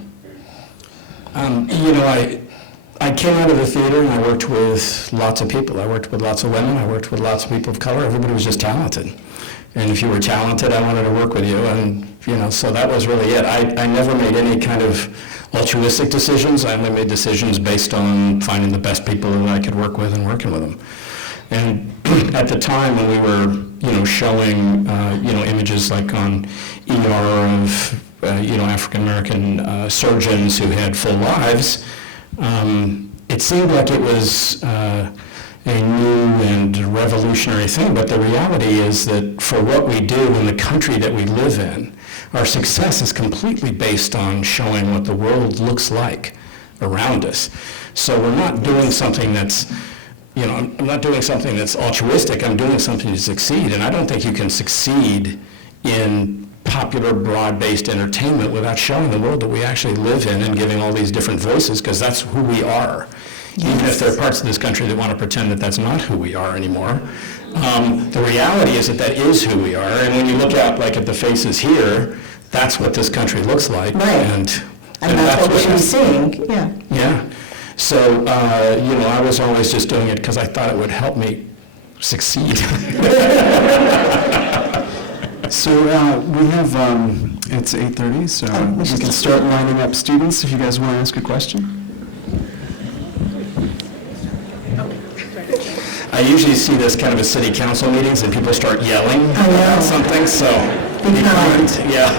I came out of the theater and I worked with lots of people. I worked with lots of women. I worked with lots of people of color. Everybody was just talented. And if you were talented, I wanted to work with you. And, so that was really it. I never made any kind of altruistic decisions. I only made decisions based on finding the best people that I could work with and working with them. And at the time when we were, showing, images like on ER of, African-American surgeons who had full lives, it seemed like it was a new and revolutionary thing, but the reality is that for what we do in the country that we live in, our success is completely based on showing what the world looks like around us. So we're not doing something that's, I'm not doing something that's altruistic, I'm doing something to succeed, and I don't think you can succeed in popular, broad-based entertainment without showing the world that we actually live in and giving all these different voices, because that's who we are. Yes. Even if there are parts of this country that want to pretend that that's not who we are anymore. The reality is that is who we are, and when you look out like at the faces here, that's what this country looks like. Right. And that's what we should be seeing, yeah. Yeah. So, I was always just doing it because I thought it would help me succeed. So we have, it's 8:30, so we can start lining up students if you guys want to ask a question. I usually see this kind of at city council meetings and people start yelling about something, so be kind. Yeah.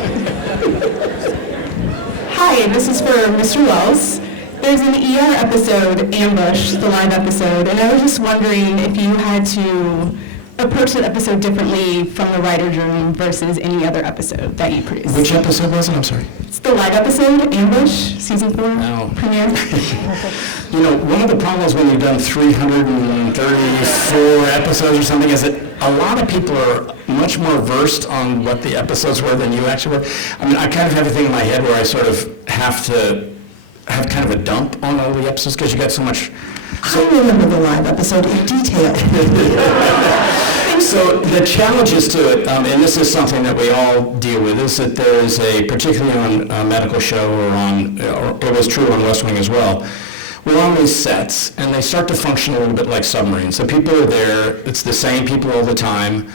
Hi, this is for Mr. Wells. There's an ER episode, Ambush, the live episode, and I was just wondering if you had to approach that episode differently from the writer's room versus any other episode that you produce? Which episode was it? I'm sorry. It's the live episode, Ambush, season 4 No. premiere. You know, one of the problems when you've done 334 episodes or something is that a lot of people are much more versed on what the episodes were than you actually were. I mean, I kind of have a thing in my head where I sort of have to have kind of a dump on all the episodes because you got so much. I remember the live episode in detail. So the challenges to it, and this is something that we all deal with, is that there is particularly on a medical show or it was true on West Wing as well, we're on these sets, and they start to function a little bit like submarines. So people are there, it's the same people all the time.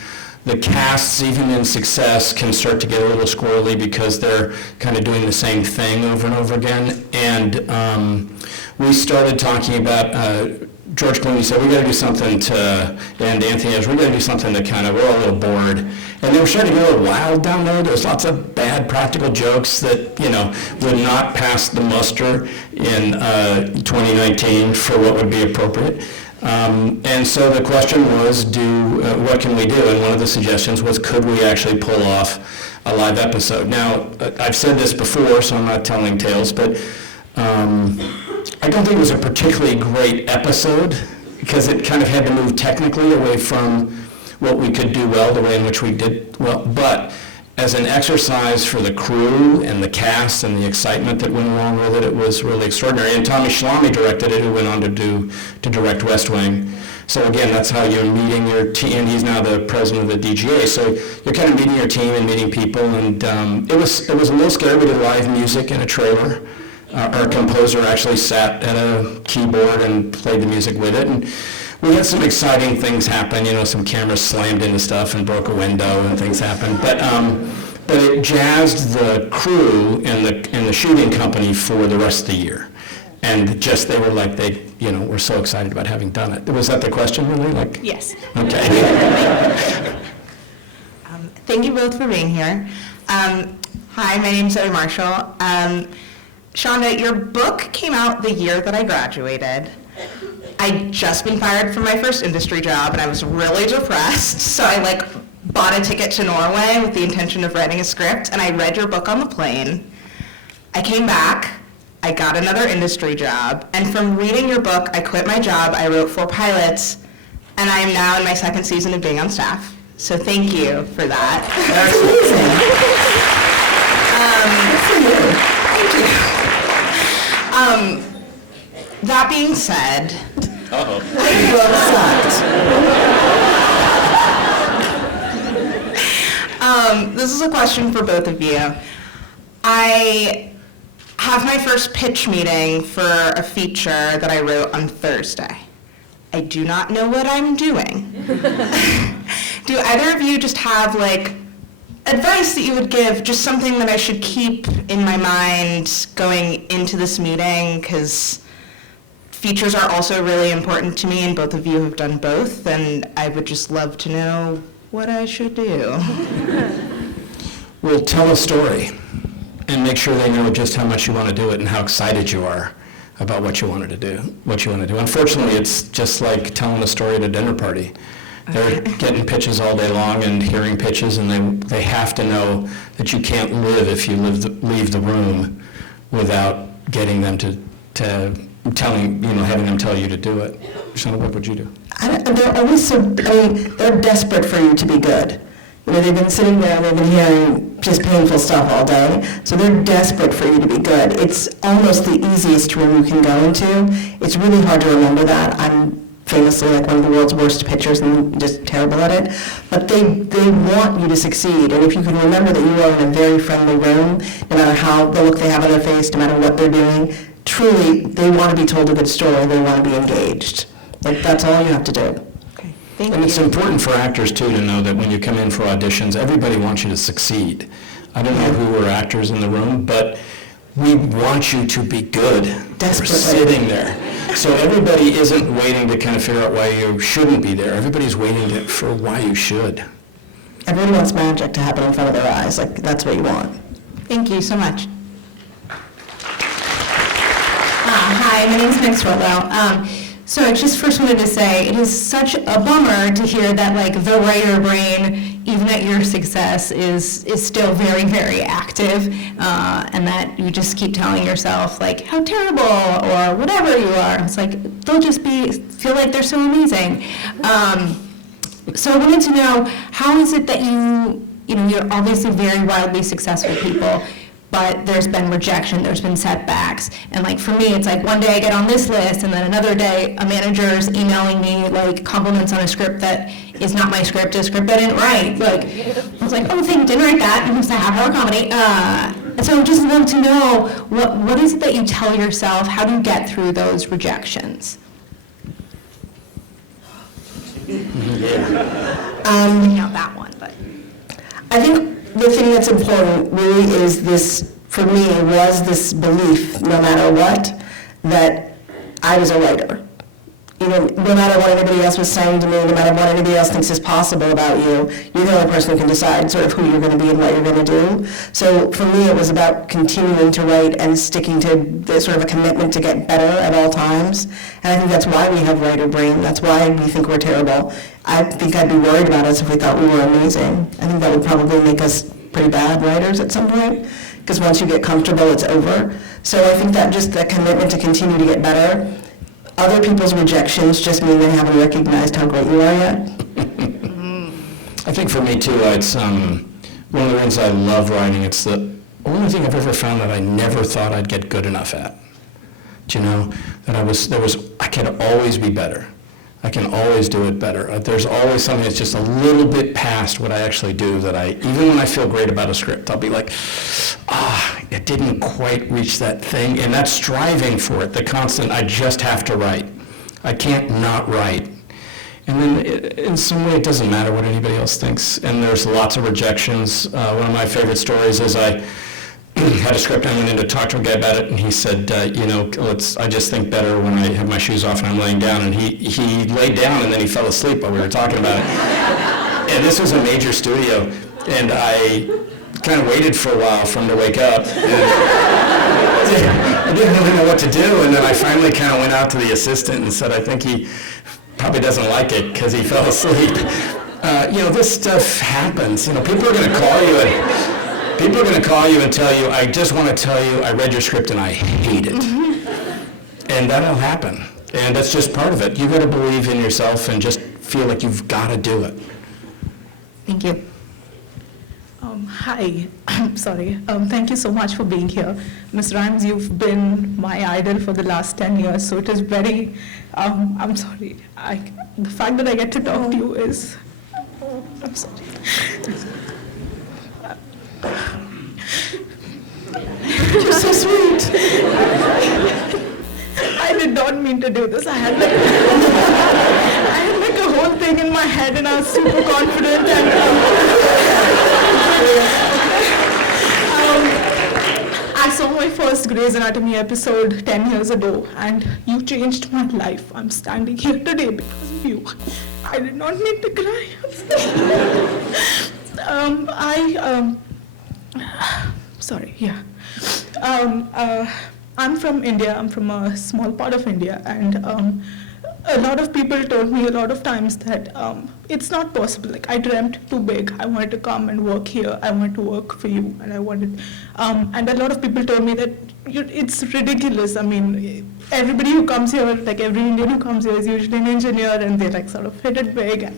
The casts, even in Success, can start to get a little squirrely because they're kind of doing the same thing over and over again. And we started talking about, George Clooney said, we got to do something and Anthony we got to do something to kind of, we're all a little bored. And they were starting to get a little wild down there. There's lots of bad practical jokes that, would not pass the muster in 2019 for what would be appropriate. And so the question was, what can we do? And one of the suggestions was, could we actually pull off a live episode? Now, I've said this before, so I'm not telling tales, but I don't think it was a particularly great episode because it kind of had to move technically away from what we could do well, the way in which we did well. But as an exercise for the crew and the cast and the excitement that went along with it, it was really extraordinary. And Tommy Schlamme directed it, who went on to direct West Wing. So again, that's how you're meeting your team, and he's now the president of the DGA. So you're kind of meeting your team and meeting people, and it was a little scary. We did live music in a trailer. Our composer actually sat at a keyboard and played the music with it, and we had some exciting things happen. Some cameras slammed into stuff and broke a window, and things happened. But it jazzed the crew and the shooting company for the rest of the year, and just they were like were so excited about having done it. Was that the question, really? Yes. Okay. Thank you both for being here. Hi, my name's Zoe Marshall. Shonda, your book came out the year that I graduated. I'd just been fired from my first industry job, and I was really depressed, so I bought a ticket to Norway with the intention of writing a script, and I read your book on the plane. I came back, I got another industry job, and from reading your book, I quit my job, I wrote 4 pilots, and I am now in my 2nd season of being on staff. So thank you for that. That's amazing. Good for you. Thank you. That being said, this is a question for both of you. I have my first pitch meeting for a feature that I wrote on Thursday. I do not know what I'm doing. Do either of you just have advice that you would give, just something that I should keep in my mind going into this meeting? Because features are also really important to me, and both of you have done both, and I would just love to know what I should do. Well, tell a story and make sure they know just how much you want to do it and how excited you are about what you want to do. Unfortunately, it's just like telling a story at a dinner party. They're getting pitches all day long and hearing pitches, and they have to know that you can't live if you leave the room without getting them to having them tell you to do it. Shonda, what would you do? They're always they're desperate for you to be good. They've been sitting there, they've been hearing just painful stuff all day, so they're desperate for you to be good. It's almost the easiest room you can go into. It's really hard to remember that. I'm famously one of the world's worst pitchers and just terrible at it, but they want you to succeed, and if you can remember that you are in a very friendly room, no matter how the look they have on their face, no matter what they're doing, truly, they want to be told a good story, they want to be engaged. That's all you have to do. Okay, thank And you. it's important for actors, too, to know that when you come in for auditions, everybody wants you to succeed. I don't know who are actors in the room, but we want you to be good. Desperately. We're sitting there. So everybody isn't waiting to kind of figure out why you shouldn't be there. Everybody's waiting for why you should. Everyone wants magic to happen in front of their eyes. That's what you want. Thank you so much. Hi, my name's Meg Swallow. So I just first wanted to say, it is such a bummer to hear that like the writer brain, even at your success, is still very, very active, and that you just keep telling yourself like how terrible or whatever you are. It's like they'll just feel like they're so amazing. So I wanted to know, how is it that you're obviously very wildly successful people, but there's been rejection, there's been setbacks. And like for me, it's like one day I get on this list, and then another day a manager's emailing me like compliments on a script that is not my script, a script I didn't write. Like, I was like, oh, thank you, didn't write that, it was a half-hour comedy. And so I just love to know, what is it that you tell yourself? How do you get through those rejections? Not that one, but. I think the thing that's important really is this, for me, was this belief, no matter what, that I was a writer. You know, no matter what anybody else was saying to me, no matter what anybody else thinks is possible about you, you're the only person who can decide sort of who you're going to be and what you're going to do. So for me, it was about continuing to write and sticking to the sort of a commitment to get better at all times. And I think that's why we have writer brain. That's why we think we're terrible. I think I'd be worried about us if we thought we were amazing. I think that would probably make us pretty bad writers at some point, because once you get comfortable, it's over. So I think that just the commitment to continue to get better. Other people's rejections just mean they haven't recognized how great you are yet. I think for me too, it's one of the reasons I love writing. It's the only thing I've ever found that I never thought I'd get good enough at. Do you know, that I can always be better. I can always do it better. There's always something that's just a little bit past what I actually do that even when I feel great about a script, I'll be like, it didn't quite reach that thing. And that's striving for it, the constant, I just have to write. I can't not write. And then in some way, it doesn't matter what anybody else thinks. And there's lots of rejections. One of my favorite stories is I had a script, I went in to talk to a guy about it, and he said, I just think better when I have my shoes off and I'm laying down. And he laid down and then he fell asleep while we were talking about it. And this was a major studio, and I kind of waited for a while for him to wake up. I didn't really know what to do, and then I finally kind of went out to the assistant and said, I think he probably doesn't like it because he fell asleep. This stuff happens. People are going to call you and tell you, I just want to tell you, I read your script and I hate it. And that'll happen. And that's just part of it. You've got to believe in yourself and just feel like you've got to do it. Thank you. Hi, I'm sorry. Thank you so much for being here. Ms. Rhimes, you've been my idol for the last 10 years, so it is very, I'm sorry. The fact that I get to talk to you is, I'm sorry. You're so sweet. I did not mean to do this. I had like a whole thing in my head, and I was super confident. And I saw my first Grey's Anatomy episode 10 years ago, and you changed my life. I'm standing here today because of you. I did not mean to cry. Sorry, yeah. I'm from India. I'm from a small part of India, and a lot of people told me a lot of times that it's not possible. Like, I dreamt too big. I wanted to come and work here. I wanted to work for you, and I wanted. And a lot of people told me that it's ridiculous. I mean, everybody who comes here, like every Indian who comes here, is usually an engineer, and they like sort of hit it big.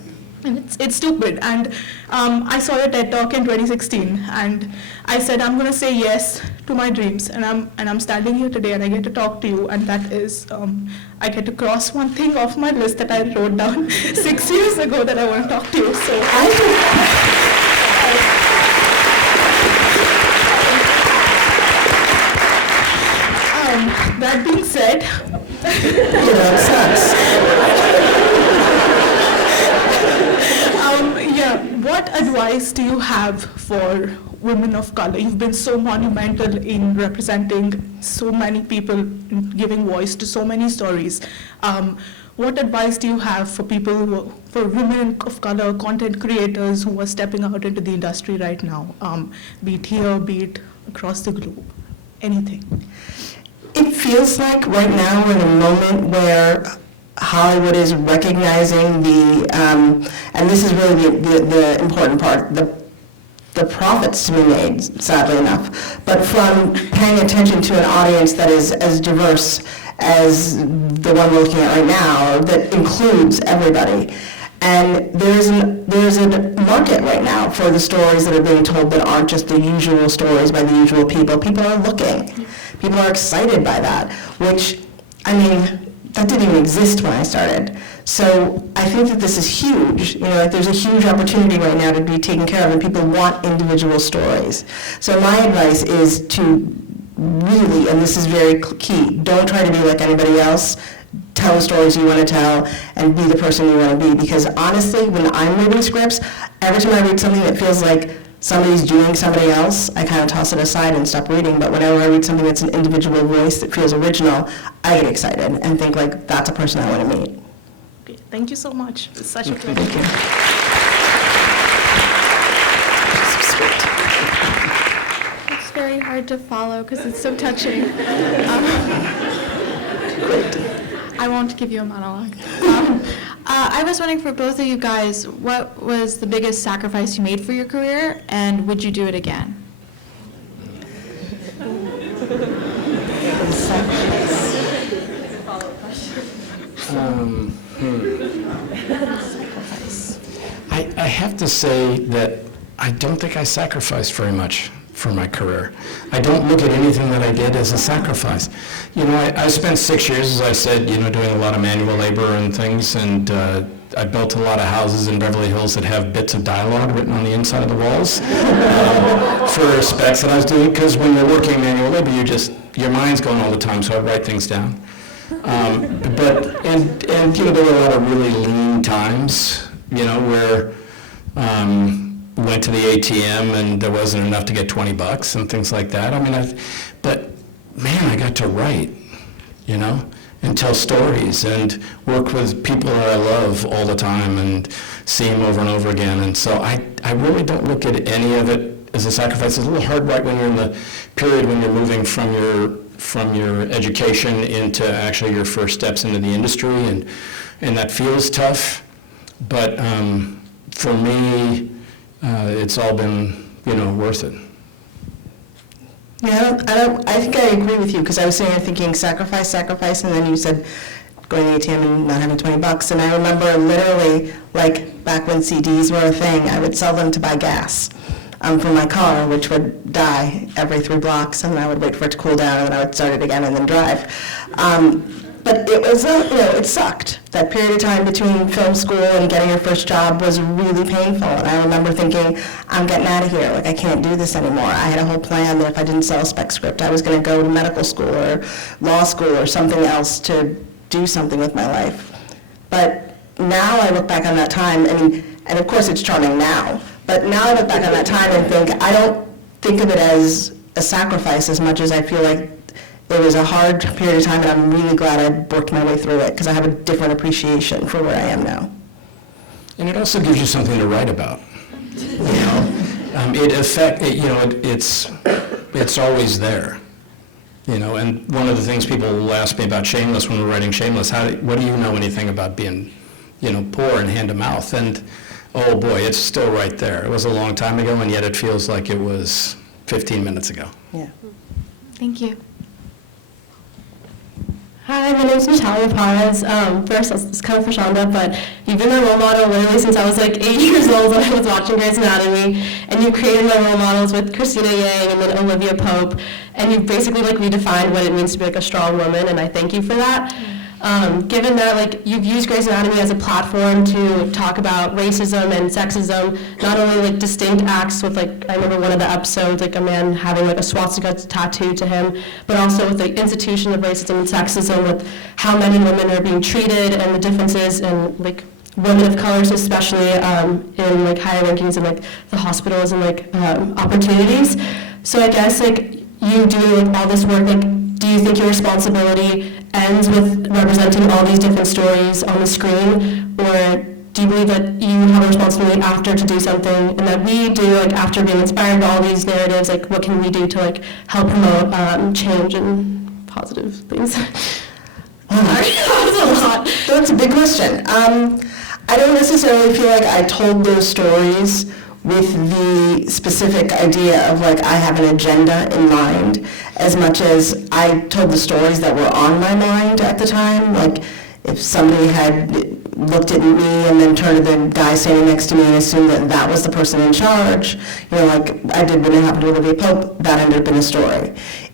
And it's stupid. And I saw your TED Talk in 2016, and I said, I'm going to say yes to my dreams. And I'm standing here today, and I get to talk to you, and that is, I get to cross one thing off my list that I wrote down 6 years ago that I want to talk to you. So that being said, what advice do you have for women of color? You've been so monumental in representing so many people, in giving voice to so many stories. What advice do you have for for women of color, content creators who are stepping out into the industry right now, be it here, be it across the globe, anything? It feels like right now we're in a moment where Hollywood is recognizing and this is really the important part, the profits to be made, sadly enough, but from paying attention to an audience that is as diverse as the one we're looking at right now, that includes everybody. And there's a market right now for the stories that are being told that aren't just the usual stories by the usual people. People are looking. People are excited by that, which, I mean, that didn't even exist when I started. So I think that this is huge. You know, like there's a huge opportunity right now to be taken care of, and people want individual stories. So my advice is to really, and this is very key, don't try to be like anybody else. Tell the stories you want to tell and be the person you want to be. Because honestly, when I'm reading scripts, every time I read something that feels like somebody's doing somebody else, I kind of toss it aside and stop reading. But whenever I read something that's an individual voice that feels original, I get excited and think like, that's a person I want to meet. Okay, thank you so much. It's such a pleasure. Thank you. It's very hard to follow because it's so touching. I won't give you a monologue. I was wondering for both of you guys, what was the biggest sacrifice you made for your career, and would you do it again? I have to say that I don't think I sacrificed very much for my career. I don't look at anything that I did as a sacrifice. You know, I spent 6 years, as I said, you know, doing a lot of manual labor and things, and I built a lot of houses in Beverly Hills that have bits of dialogue written on the inside of the walls for specs that I was doing, because when you're working manual labor, your mind's going all the time, so I write things down. And you know, there were a lot of really lean times, you know, where went to the ATM and there wasn't enough to get $20 and things like that. I mean, but man, I got to write, you know, and tell stories and work with people that I love all the time and see them over and over again. And so I really don't look at any of it as a sacrifice. It's a little hard right when you're in the period when you're moving from your education into actually your first steps into the industry, and that feels tough. But for me, it's all been, you know, worth it. Yeah, I think I agree with you, because I was sitting there thinking sacrifice, and then you said going to the ATM and not having $20. And I remember literally, like back when CDs were a thing, I would sell them to buy gas for my car, which would die every 3 blocks, and then I would wait for it to cool down, and then I would start it again and then drive. But it was, you know, it sucked. That period of time between film school and getting your first job was really painful. And I remember thinking, I'm getting out of here. Like, I can't do this anymore. I had a whole plan that if I didn't sell a spec script, I was going to go to medical school or law school or something else to do something with my life. But now I look back on that time, and of course it's charming now, but now I look back on that time and think, I don't think of it as a sacrifice as much as I feel like it was a hard period of time, and I'm really glad I worked my way through it, because I have a different appreciation for where I am now. And it also gives you something to write about. You know, it's always there. You know, and one of the things people will ask me about Shameless when we're writing Shameless, what do you know anything about being, you know, poor and hand to mouth? And oh boy, it's still right there. It was a long time ago, and yet it feels like it was 15 minutes ago. Yeah. Thank you. Hi, my name is Natalia Paz. First, it's kind of for Shonda, but you've been my role model literally since I was like 8 years old when I was watching Grey's Anatomy, and you created my role models with Christina Yang and then Olivia Pope, and you've basically like redefined what it means to be like a strong woman, and I thank you for that. Given that like you've used Grey's Anatomy as a platform to talk about racism and sexism, not only like distinct acts with like, I remember one of the episodes, like a man having like a swastika tattooed to him, but also with the institution of racism and sexism, with how men and women are being treated and the differences in like women of colors, especially in like higher rankings in like the hospitals and like opportunities. So I guess like you doing like all this work, like do you think your responsibility ends with representing all these different stories on the screen, or do you believe that you have a responsibility after to do something, and that we do, like after being inspired by all these narratives, like what can we do to like help promote change and positive things? Oh, a lot. That's a big question. I don't necessarily feel like I told those stories with the specific idea of like I have an agenda in mind, as much as I told the stories that were on my mind at the time. Like if somebody had looked at me and then turned to the guy standing next to me and assumed that that was the person in charge, like I did when it happened to Olivia Pope, that ended up in a story.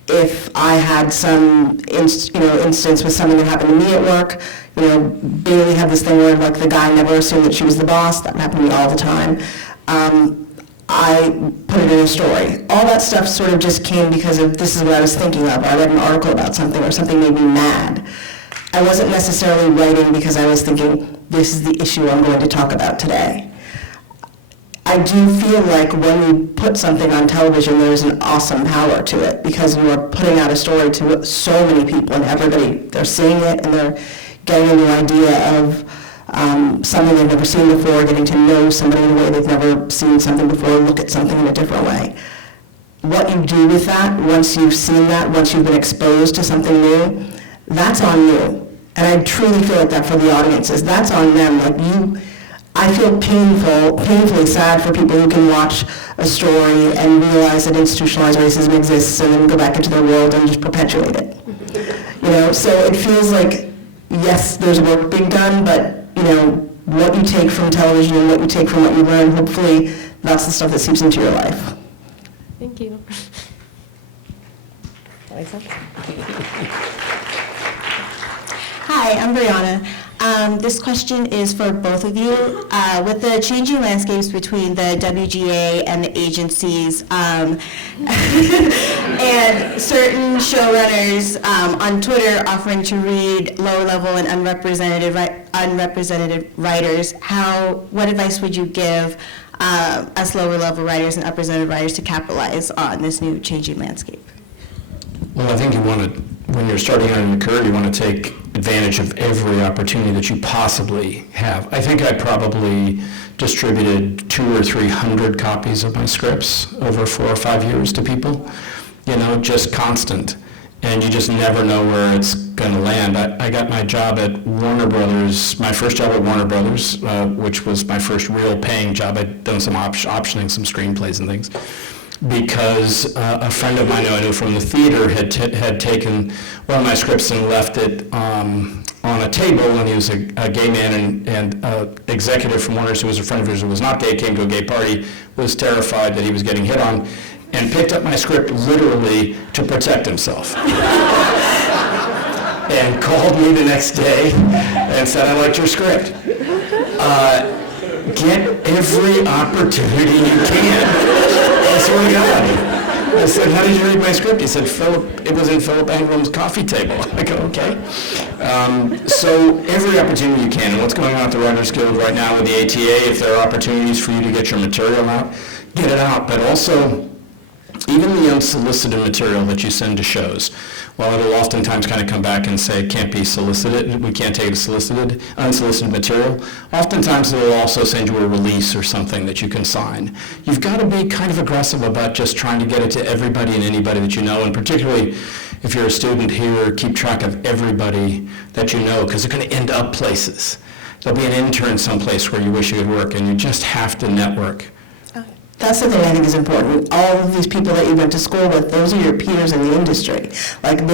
If I had some instance with something that happened to me at work, Bailey had this thing where like the guy never assumed that she was the boss. That happened to me all the time. I put it in a story. All that stuff sort of just came because of this is what I was thinking of. I read an article about something or something made me mad. I wasn't necessarily writing because I was thinking, this is the issue I'm going to talk about today. I do feel like when you put something on television, there's an awesome power to it because you are putting out a story to so many people and everybody, they're seeing it and they're getting a new idea of something they've never seen before, getting to know somebody in a way they've never seen something before, look at something in a different way. What you do with that, once you've seen that, once you've been exposed to something new, that's on you. And I truly feel like that for the audiences. That's on them. Like I feel painfully sad for people who can watch a story and realize that institutionalized racism exists and then go back into their world and just perpetuate it. So it feels like, yes, there's work being done, but what you take from television and what you take from what you learn, hopefully that's the stuff that seeps into your life. Thank you. Hi, I'm Brianna. This question is for both of you. With the changing landscapes between the WGA and the agencies, and certain showrunners on Twitter offering to read lower-level and unrepresented writers, what advice would you give us lower-level writers and unrepresented writers to capitalize on this new changing landscape? Well, I think when you're starting out in your career, you want to take advantage of every opportunity that you possibly have. I think I probably distributed 200 or 300 copies of my scripts over 4 or 5 years to people, just constant. And you just never know where it's going to land. I got my job at Warner Brothers, my first job at Warner Brothers, which was my first real paying job. I'd done some optioning, some screenplays and things, because a friend of mine who I knew from the theater had taken one of my scripts and left it on a table, and he was a gay man and executive from Warner's who was a friend of his who was not gay, came to a gay party, was terrified that he was getting hit on, and picked up my script literally to protect himself. And called me the next day and said, I liked your script. Get every opportunity you can. I swear to God. I said, how did you read my script? He said, it was in Philip Angram's coffee table. I go, okay. So every opportunity you can. And what's going on at the Writers Guild right now with the ATA, if there are opportunities for you to get your material out, get it out. But also, even the unsolicited material that you send to shows, while it'll oftentimes kind of come back and say it can't be solicited, we can't take it as unsolicited material, oftentimes they'll also send you a release or something that you can sign. You've got to be kind of aggressive about just trying to get it to everybody and anybody that you know, and particularly if you're a student here, keep track of everybody that you know, because they're going to end up places. There'll be an intern someplace where you wish you could work, and you just have to network. That's the thing I think is important. All of these people that you went to school with, those are your peers in the industry. Like you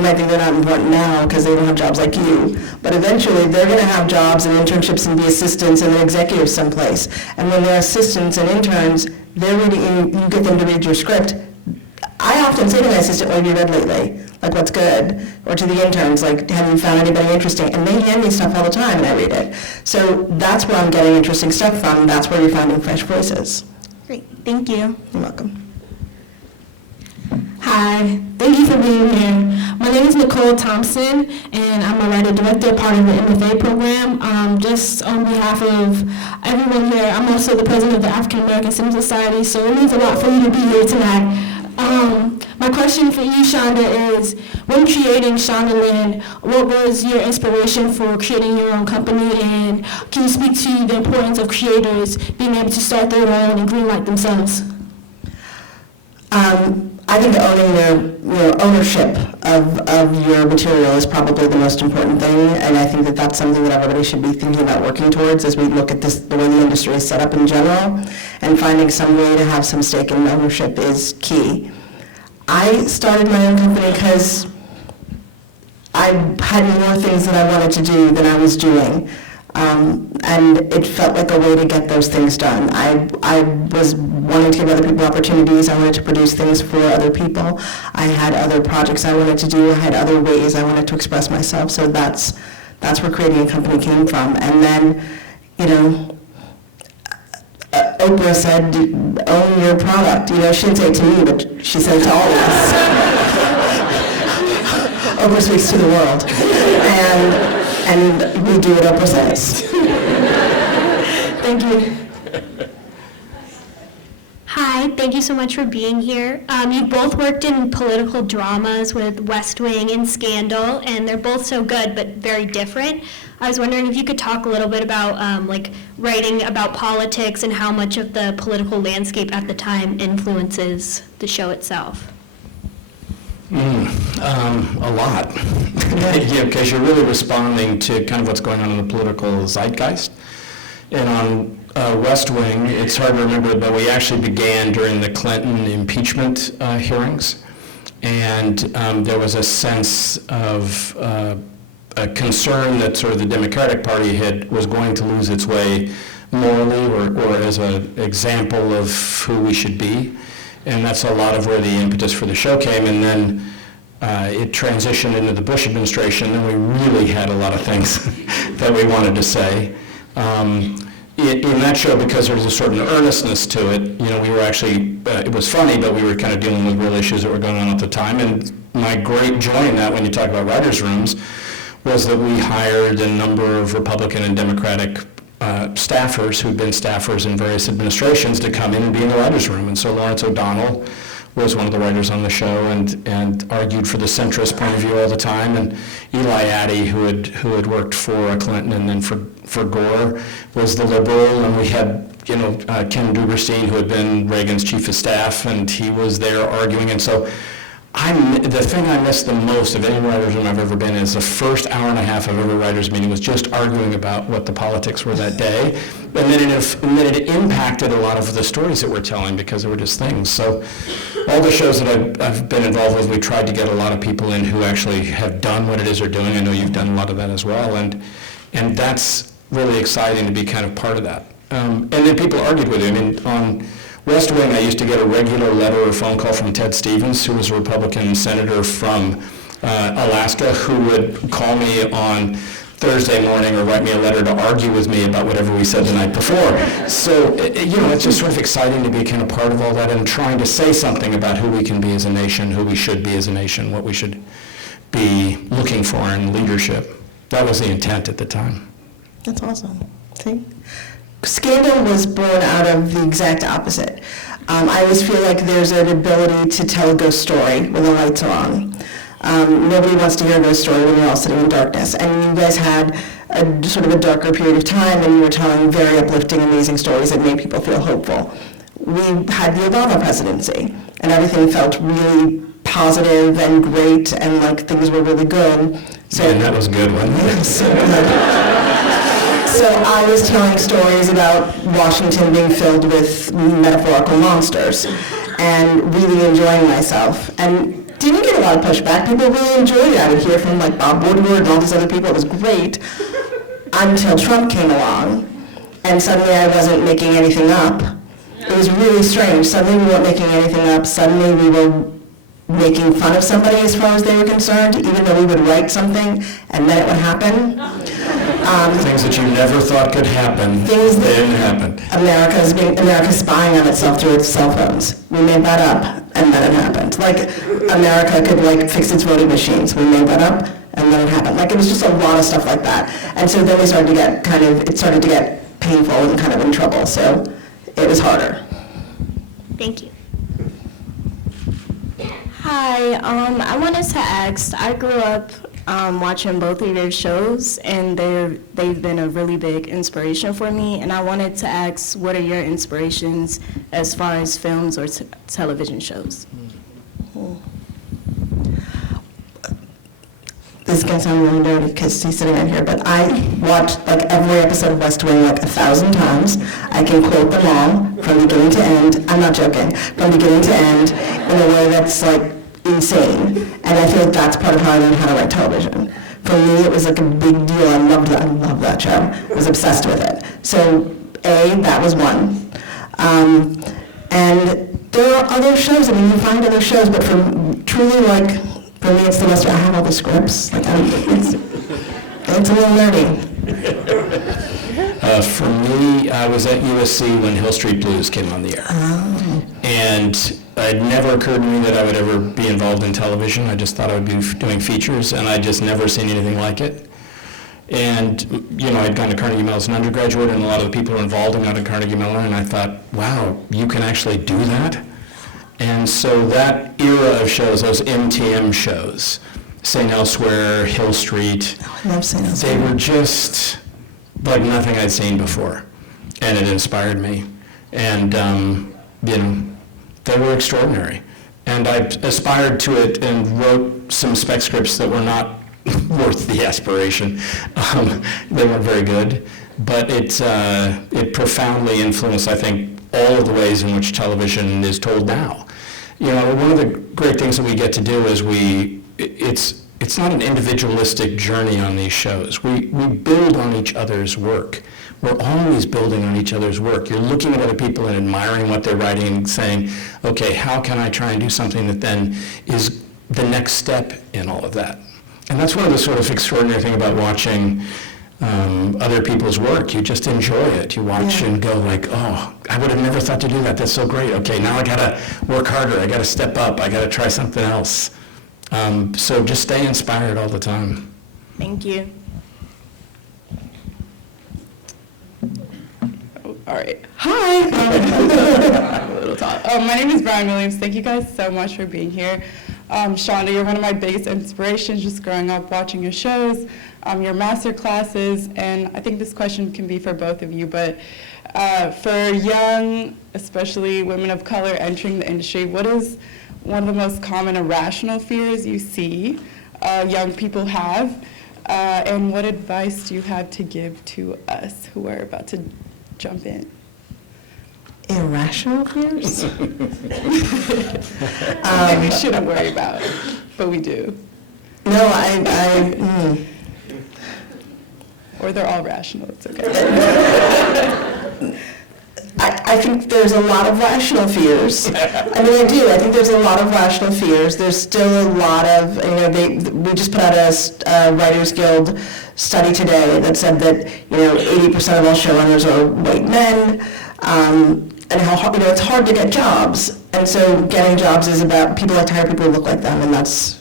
might think they're not important now because they don't have jobs like you, but eventually they're going to have jobs and internships and be assistants and executives someplace. And when they're assistants and interns, they're reading, you get them to read your script. I often say to my assistant, what have you read lately? Like, what's good? Or to the interns, like, have you found anybody interesting? And they hand me stuff all the time and I read it. So that's where I'm getting interesting stuff from. That's where you're finding fresh voices. Great, thank you. You're welcome. Hi, thank you for being here. My name is Nicole Thompson, and I'm a writer-director, part of the MFA program. Just on behalf of everyone here, I'm also the president of the African American Cinema Society, so it means a lot for me to be here tonight. My question for you, Shonda, is when creating Shondaland, what was your inspiration for creating your own company, and can you speak to the importance of creators being able to start their own and greenlight themselves? I think owning your ownership of your material is probably the most important thing, and I think that that's something that everybody should be thinking about working towards as we look at this, the way the industry is set up in general, and finding some way to have some stake in ownership is key. I started my own company because I had more things that I wanted to do than I was doing. And it felt like a way to get those things done. I was wanting to give other people opportunities. I wanted to produce things for other people. I had other projects I wanted to do. I had other ways I wanted to express myself. So that's where creating a company came from. And then, you know, Oprah said, own your product. You know, she didn't say it to me, but she said it to all of us. Oprah speaks to the world. And we do what Oprah says. Thank you. Hi, thank you so much for being here. You both worked in political dramas with West Wing and Scandal, and they're both so good but very different. I was wondering if you could talk a little bit about like writing about politics and how much of the political landscape at the time influences the show itself. A lot. Yeah, because you're really responding to kind of what's going on in the political zeitgeist. And on West Wing, it's hard to remember, but we actually began during the Clinton impeachment hearings. And there was a sense of a concern that sort of the Democratic Party was going to lose its way morally or as an example of who we should be. And that's a lot of where the impetus for the show came. And then it transitioned into the Bush administration, and we really had a lot of things that we wanted to say. In that show, because there was a certain earnestness to it, you know, we were actually, it was funny, but we were kind of dealing with real issues that were going on at the time. And my great joy in that, when you talk about writers' rooms, was that we hired a number of Republican and Democratic staffers who'd been staffers in various administrations to come in and be in the writers' room. And so Lawrence O'Donnell was one of the writers on the show and argued for the centrist point of view all the time. And Eli Addy, who had worked for Clinton and then for Gore, was the liberal. And we had, you know, Ken Duberstein, who had been Reagan's chief of staff, and he was there arguing. And so the thing I miss the most of any writer's room I've ever been in is the first hour and a half of every writer's meeting was just arguing about what the politics were that day. And then it impacted a lot of the stories that we're telling because there were just things. So all the shows that I've been involved with, we tried to get a lot of people in who actually have done what it is they're doing. I know you've done a lot of that as well. And that's really exciting to be kind of part of that. And then people argued with you. I mean, on West Wing, I used to get a regular letter or phone call from Ted Stevens, who was a Republican senator from Alaska, who would call me on Thursday morning or write me a letter to argue with me about whatever we said the night before. So, you know, it's just sort of exciting to be kind of part of all that and trying to say something about who we can be as a nation, who we should be as a nation, what we should be looking for in leadership. That was the intent at the time. That's awesome. See? Scandal was born out of the exact opposite. I always feel like there's an ability to tell a ghost story when the lights are on. Nobody wants to hear a ghost story when you're all sitting in darkness. And you guys had sort of a darker period of time, and you were telling very uplifting, amazing stories that made people feel hopeful. We had the Obama presidency, and everything felt really positive and great, and like things were really good. So, and that was good, wasn't it? Yeah, so good. So I was telling stories about Washington being filled with metaphorical monsters and really enjoying myself. And didn't get a lot of pushback. People really enjoyed it. I would hear from like Bob Woodward and all these other people. It was great until Trump came along, and suddenly I wasn't making anything up. It was really strange. Suddenly we weren't making anything up. Suddenly we were making fun of somebody as far as they were concerned, even though we would write something and then it would happen. Things that you never thought could happen, Things that then happened. America's spying on itself through its cell phones. We made that up, and then it happened. Like, America could, like, fix its voting machines. We made that up, and then it happened. Like, it was just a lot of stuff like that. And so then we started to get it started to get painful and kind of in trouble, so it was harder. Thank you. Hi, I wanted to ask, I grew up watching both of your shows, and they've been a really big inspiration for me, and I wanted to ask, what are your inspirations as far as films or television shows? This is gonna sound really dirty because he's sitting right here, but I watched like every episode of West Wing like 1,000 times. I can quote them all from beginning to end. I'm not joking. From beginning to end in a way that's like insane. And I feel like that's part of how I learned how to write television. For me, it was like a big deal. I loved that show. I was obsessed with it. So, that was one. And there are other shows. I mean, you find other shows, but for truly like, for me, it's the Western. I have all the scripts. Like, it's a little nerdy. For me, I was at USC when Hill Street Blues came on the air. Oh. And it never occurred to me that I would ever be involved in television. I just thought I would be doing features, and I'd just never seen anything like it. And, you know, I'd gone to Carnegie Mellon as an undergraduate, and a lot of the people who were involved in at Carnegie Mellon, and I thought, wow, you can actually do that? And so that era of shows, those MTM shows, St. Elsewhere, Hill Street, I love St. Elsewhere. they were just like nothing I'd seen before, and it inspired me. And, you know, they were extraordinary. And I aspired to it and wrote some spec scripts that were not worth the aspiration. They weren't very good, but it profoundly influenced, I think, all of the ways in which television is told now. You know, one of the great things that we get to do is it's not an individualistic journey on these shows. We build on each other's work. We're always building on each other's work. You're looking at other people and admiring what they're writing and saying, okay, how can I try and do something that then is the next step in all of that? And that's one of the sort of extraordinary thing about watching other people's work. You just enjoy it. You watch and go like, oh, I would have never thought to do that. That's so great. Okay, now I gotta work harder. I gotta step up. I gotta try something else. So just stay inspired all the time. Thank you. All right. Hi. I'm a little tall. My name is Brian Williams. Thank you guys so much for being here. Shonda, you're one of my biggest inspirations just growing up watching your shows, your master classes, and I think this question can be for both of you, but for young, especially women of color entering the industry, what is one of the most common irrational fears you see young people have, and what advice do you have to give to us who are about to jump in? Irrational fears? Maybe we shouldn't worry about, but we do. No, Or they're all rational, it's okay. I think there's a lot of rational fears. I mean, I do. I think there's a lot of rational fears. There's still a lot of, you know, we just put out a Writers Guild study today that said that, you know, 80% of all showrunners are white men, and how hard, you know, it's hard to get jobs. And so getting jobs is about, people like to hire people who look like them, and that's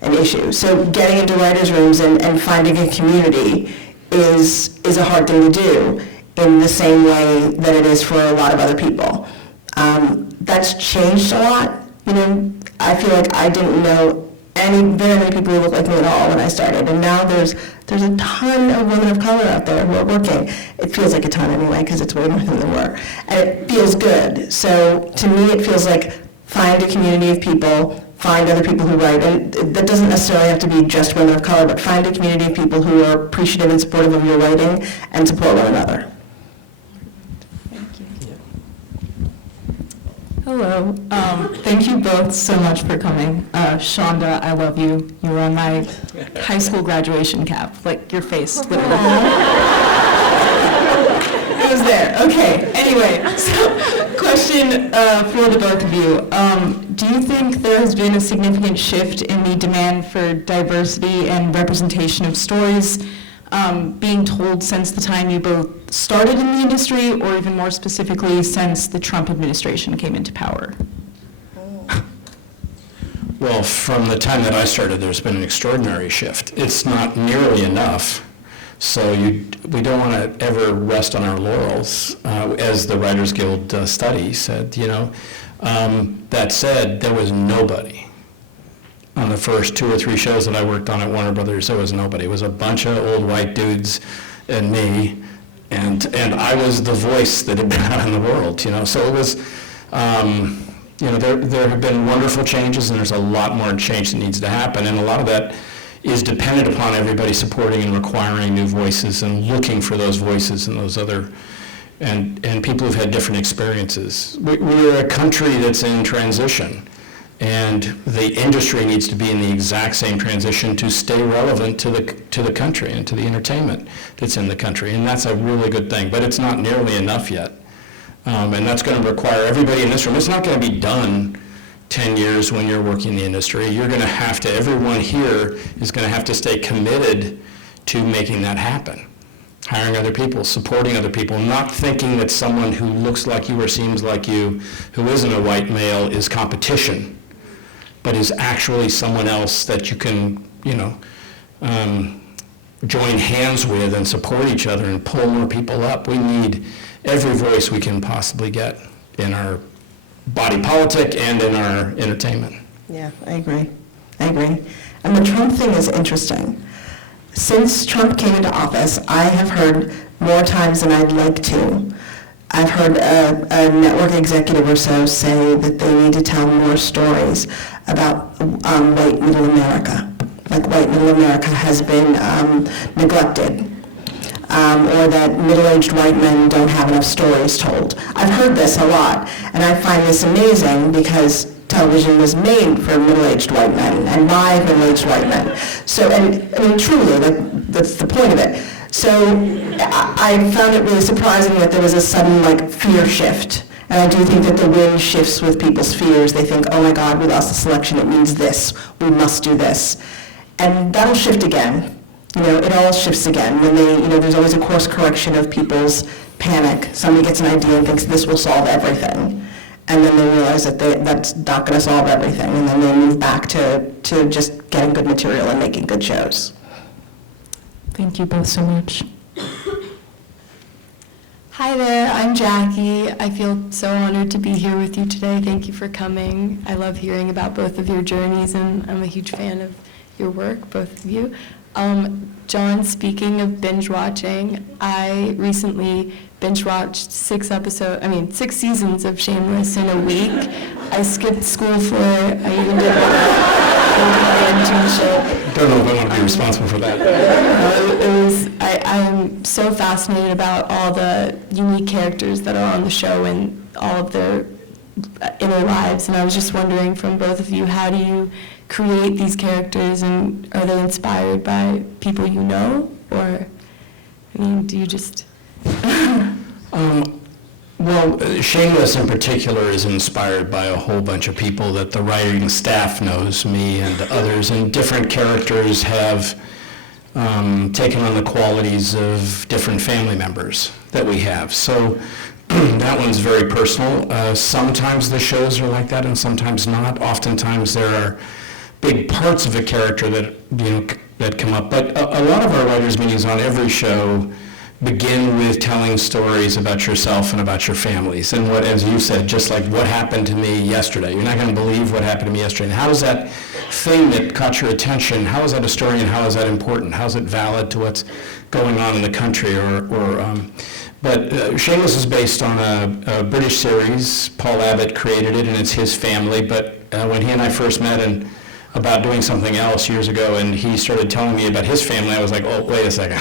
an issue. So getting into writers' rooms and finding a community is a hard thing to do, in the same way that it is for a lot of other people. That's changed a lot. You know, I feel like I didn't know very many people who look like me at all when I started, and now there's a ton of women of color out there who are working. It feels like a ton anyway, because it's way more than there were, and it feels good. So to me, it feels like find a community of people, find other people who write, and that doesn't necessarily have to be just women of color, but find a community of people who are appreciative and supportive of your writing and support one another. Hello. Thank you both so much for coming. Shonda, I love you. You were on my high school graduation cap, like your face, literally. It was there. Okay. Anyway, so question for the both of you. Do you think there has been a significant shift in the demand for diversity and representation of stories being told since the time you both started in the industry, or even more specifically, since the Trump administration came into power? Well, from the time that I started, there's been an extraordinary shift. It's not nearly enough, so we don't want to ever rest on our laurels, as the Writers Guild study said, you know. That said, there was nobody. On the first 2 or 3 shows that I worked on at Warner Brothers, there was nobody. It was a bunch of old white dudes and me, and I was the voice that had been out in the world, you know. So it was, there have been wonderful changes, and there's a lot more change that needs to happen, and a lot of that is dependent upon everybody supporting and requiring new voices and looking for those voices and those other, and people who've had different experiences. We're a country that's in transition, and the industry needs to be in the exact same transition to stay relevant to the country and to the entertainment that's in the country, and that's a really good thing, but it's not nearly enough yet. And that's going to require everybody in this room. It's not going to be done 10 years when you're working in the industry. You're going to have to, everyone here is going to have to stay committed to making that happen. Hiring other people, supporting other people, not thinking that someone who looks like you or seems like you, who isn't a white male, is competition, but is actually someone else that you can, join hands with and support each other and pull more people up. We need every voice we can possibly get in our body politic and in our entertainment. Yeah, I agree. And the Trump thing is interesting. Since Trump came into office, I have heard more times than I'd like to. I've heard a network executive or so say that they need to tell more stories about white middle America. Like white middle America has been neglected. Or that middle-aged white men don't have enough stories told. I've heard this a lot, and I find this amazing because television was made for middle-aged white men and by middle-aged white men. So, and I mean, truly, that's the point of it. So I found it really surprising that there was a sudden, fear shift. And I do think that the wind shifts with people's fears. They think, oh my God, we lost the selection, it means this, we must do this. And that'll shift again. It all shifts again. When there's always a course correction of people's panic. Somebody gets an idea and thinks this will solve everything. And then they realize that that's not going to solve everything. And then they move back to just getting good material and making good shows. Thank you both so much. Hi there, I'm Jackie. I feel so honored to be here with you today. Thank you for coming. I love hearing about both of your journeys, and I'm a huge fan of your work, both of you. John, speaking of binge watching, I recently binge watched 6 seasons of Shameless in a week. I skipped school for it. I even did an internship. Don't know if I want to be responsible for that. I'm so fascinated about all the unique characters that are on the show and all of their inner lives, and I was just wondering from both of you, how do you create these characters, and are they inspired by people you know, or, do you just... Well, Shameless in particular is inspired by a whole bunch of people that the writing staff knows, me and others, and different characters have taken on the qualities of different family members that we have. So that one's very personal. Sometimes the shows are like that and sometimes not. Oftentimes there are big parts of a character that come up. But a lot of our writers' meetings on every show begin with telling stories about yourself and about your families. And what, as you said, just like what happened to me yesterday. You're not going to believe what happened to me yesterday. And how is that thing that caught your attention, how is that a story and how is that important? How is it valid to what's going on in the country? But Shameless is based on a British series. Paul Abbott created it, and it's his family. But when he and I first met and about doing something else years ago, and he started telling me about his family, I was like, oh, wait a second,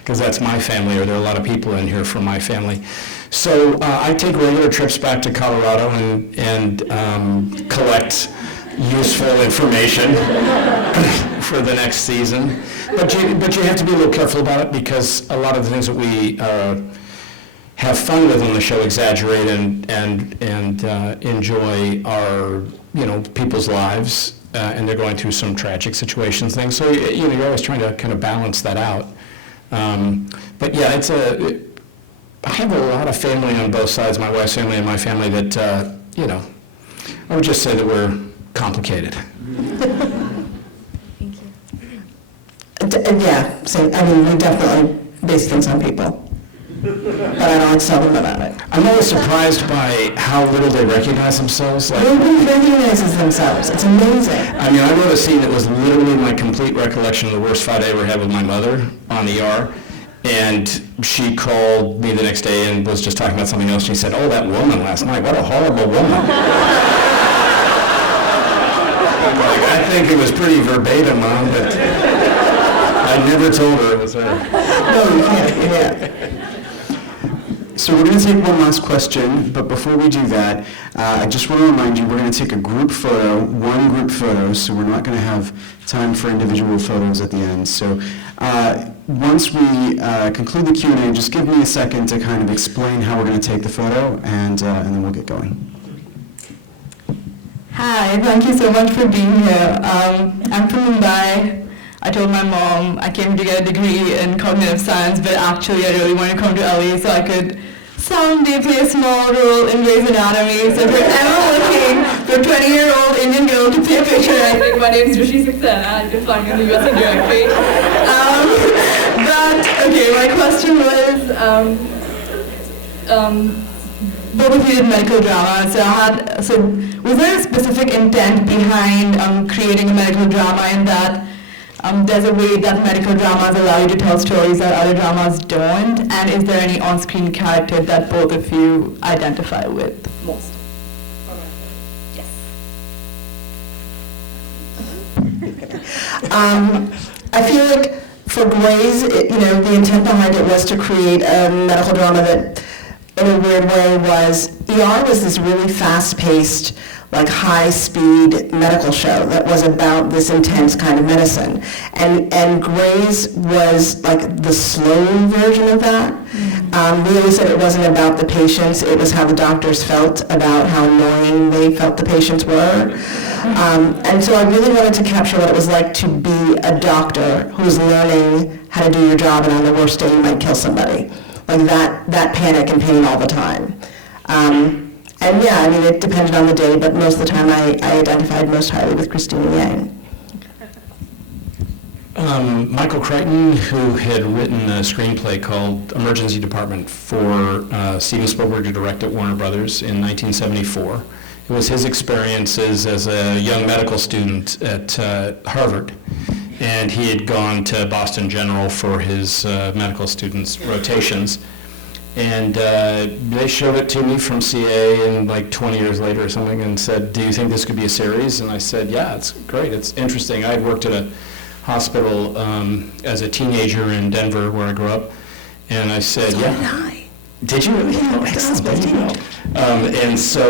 because that's my family, or there are a lot of people in here from my family. So I take regular trips back to Colorado and collect useful information for the next season. But you have to be a little careful about it, because a lot of the things that we have fun with on the show exaggerate and enjoy our people's lives, and they're going through some tragic situations, things. So you're always trying to kind of balance that out. But yeah, I have a lot of family on both sides, my wife's family and my family, that I would just say that we're complicated. Thank you. Yeah, so, we definitely base things on people. But I don't tell them about it. I'm always surprised by how little they recognize themselves. Nobody recognizes themselves. It's amazing. I wrote a scene that was literally my complete recollection of the worst fight I ever had with my mother on ER. And she called me the next day and was just talking about something else. She said, oh, that woman last night, what a horrible woman. think it was pretty verbatim, Mom, but I never told her it was her. No, you can't. So we're going to take one last question, but before we do that, I just want to remind you, we're going to take a group photo, one group photo, so we're not going to have time for individual photos at the end. So once we conclude the Q&A, just give me a second to kind of explain how we're going to take the photo, and then we'll get going. Hi, thank you so much for being here. I'm from Mumbai. I told my mom I came to get a degree in cognitive science, but actually I really wanted to come to LA so I could someday play a small role in Grey's Anatomy. So if you're ever looking for a 20-year-old Indian girl to play a picture, I think my name is Rishi Saxena. You can find me on the USA directory. But, okay, my question was, both of you did medical drama, so was there a specific intent behind creating a medical drama in that there's a way that medical dramas allow you to tell stories that other dramas don't, and is there any on-screen character that both of you identify with most? I feel like for Grey's, the intent behind it was to create a medical drama that, in a weird way, was this really fast-paced, like high-speed medical show that was about this intense kind of medicine. And Grey's was like the slow version of that. We always said it wasn't about the patients, it was how the doctors felt about how annoying they felt the patients were. And so I really wanted to capture what it was like to be a doctor who's learning how to do your job, and on the worst day you might kill somebody. Like that panic and pain all the time. And yeah, I mean, it depended on the day, but most of the time I identified most highly with Christina Yang. Michael Crichton, who had written a screenplay called Emergency Department for Steven Spielberg to direct at Warner Brothers in 1974. It was his experiences as a young medical student at Harvard. And he had gone to Boston General for his medical students' rotations. And they showed it to me from CA and like 20 years later or something and said, do you think this could be a series? And I said, yeah, it's great, it's interesting. I had worked at a hospital as a teenager in Denver where I grew up. And I said, So yeah. did I. Did you? Yeah, Oh, excellent. excellent. And so,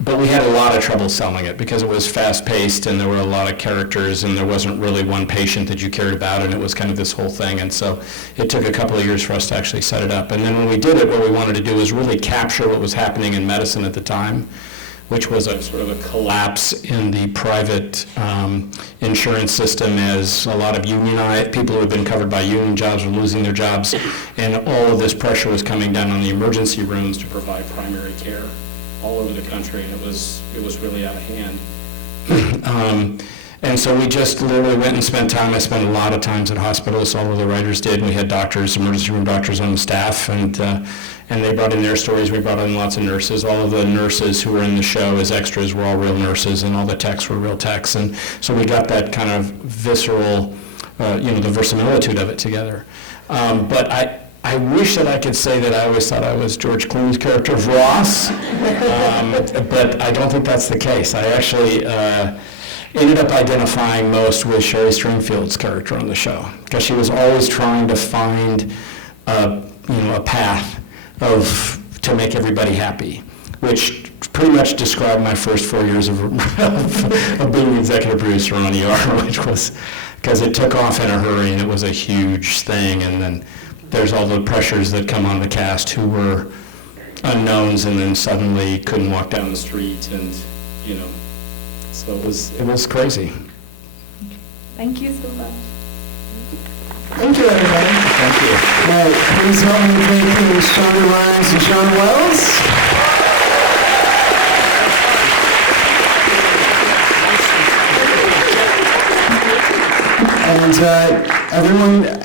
but we had a lot of trouble selling it because it was fast-paced and there were a lot of characters and there wasn't really one patient that you cared about, and it was kind of this whole thing. And so it took a couple of years for us to actually set it up. And then when we did it, what we wanted to do was really capture what was happening in medicine at the time, which was a sort of a collapse in the private insurance system, as a lot of people who had been covered by union jobs were losing their jobs, and all of this pressure was coming down on the emergency rooms to provide primary care all over the country, and it was really out of hand. And so we just literally went and spent time. I spent a lot of times at hospitals, all of the writers did, and we had doctors, emergency room doctors on the staff, and they brought in their stories. We brought in lots of nurses. All of the nurses who were in the show as extras were all real nurses, and all the techs were real techs. And so we got that kind of visceral, the verisimilitude of it together. But I wish that I could say that I always thought I was George Clooney's character of Ross, but I don't think that's the case. I actually ended up identifying most with Sherry Stringfield's character on the show, because she was always trying to find a path to make everybody happy, which pretty much described my first 4 years of being the executive producer on ER, which was because it took off in a hurry and it was a huge thing, and then there's all the pressures that come on the cast who were unknowns and then suddenly couldn't walk down the street, and so it was crazy. Thank you so much. Thank you, everybody. Thank you. All right, please help me thank Shonda, Rhimes, and Sean Wells. And everyone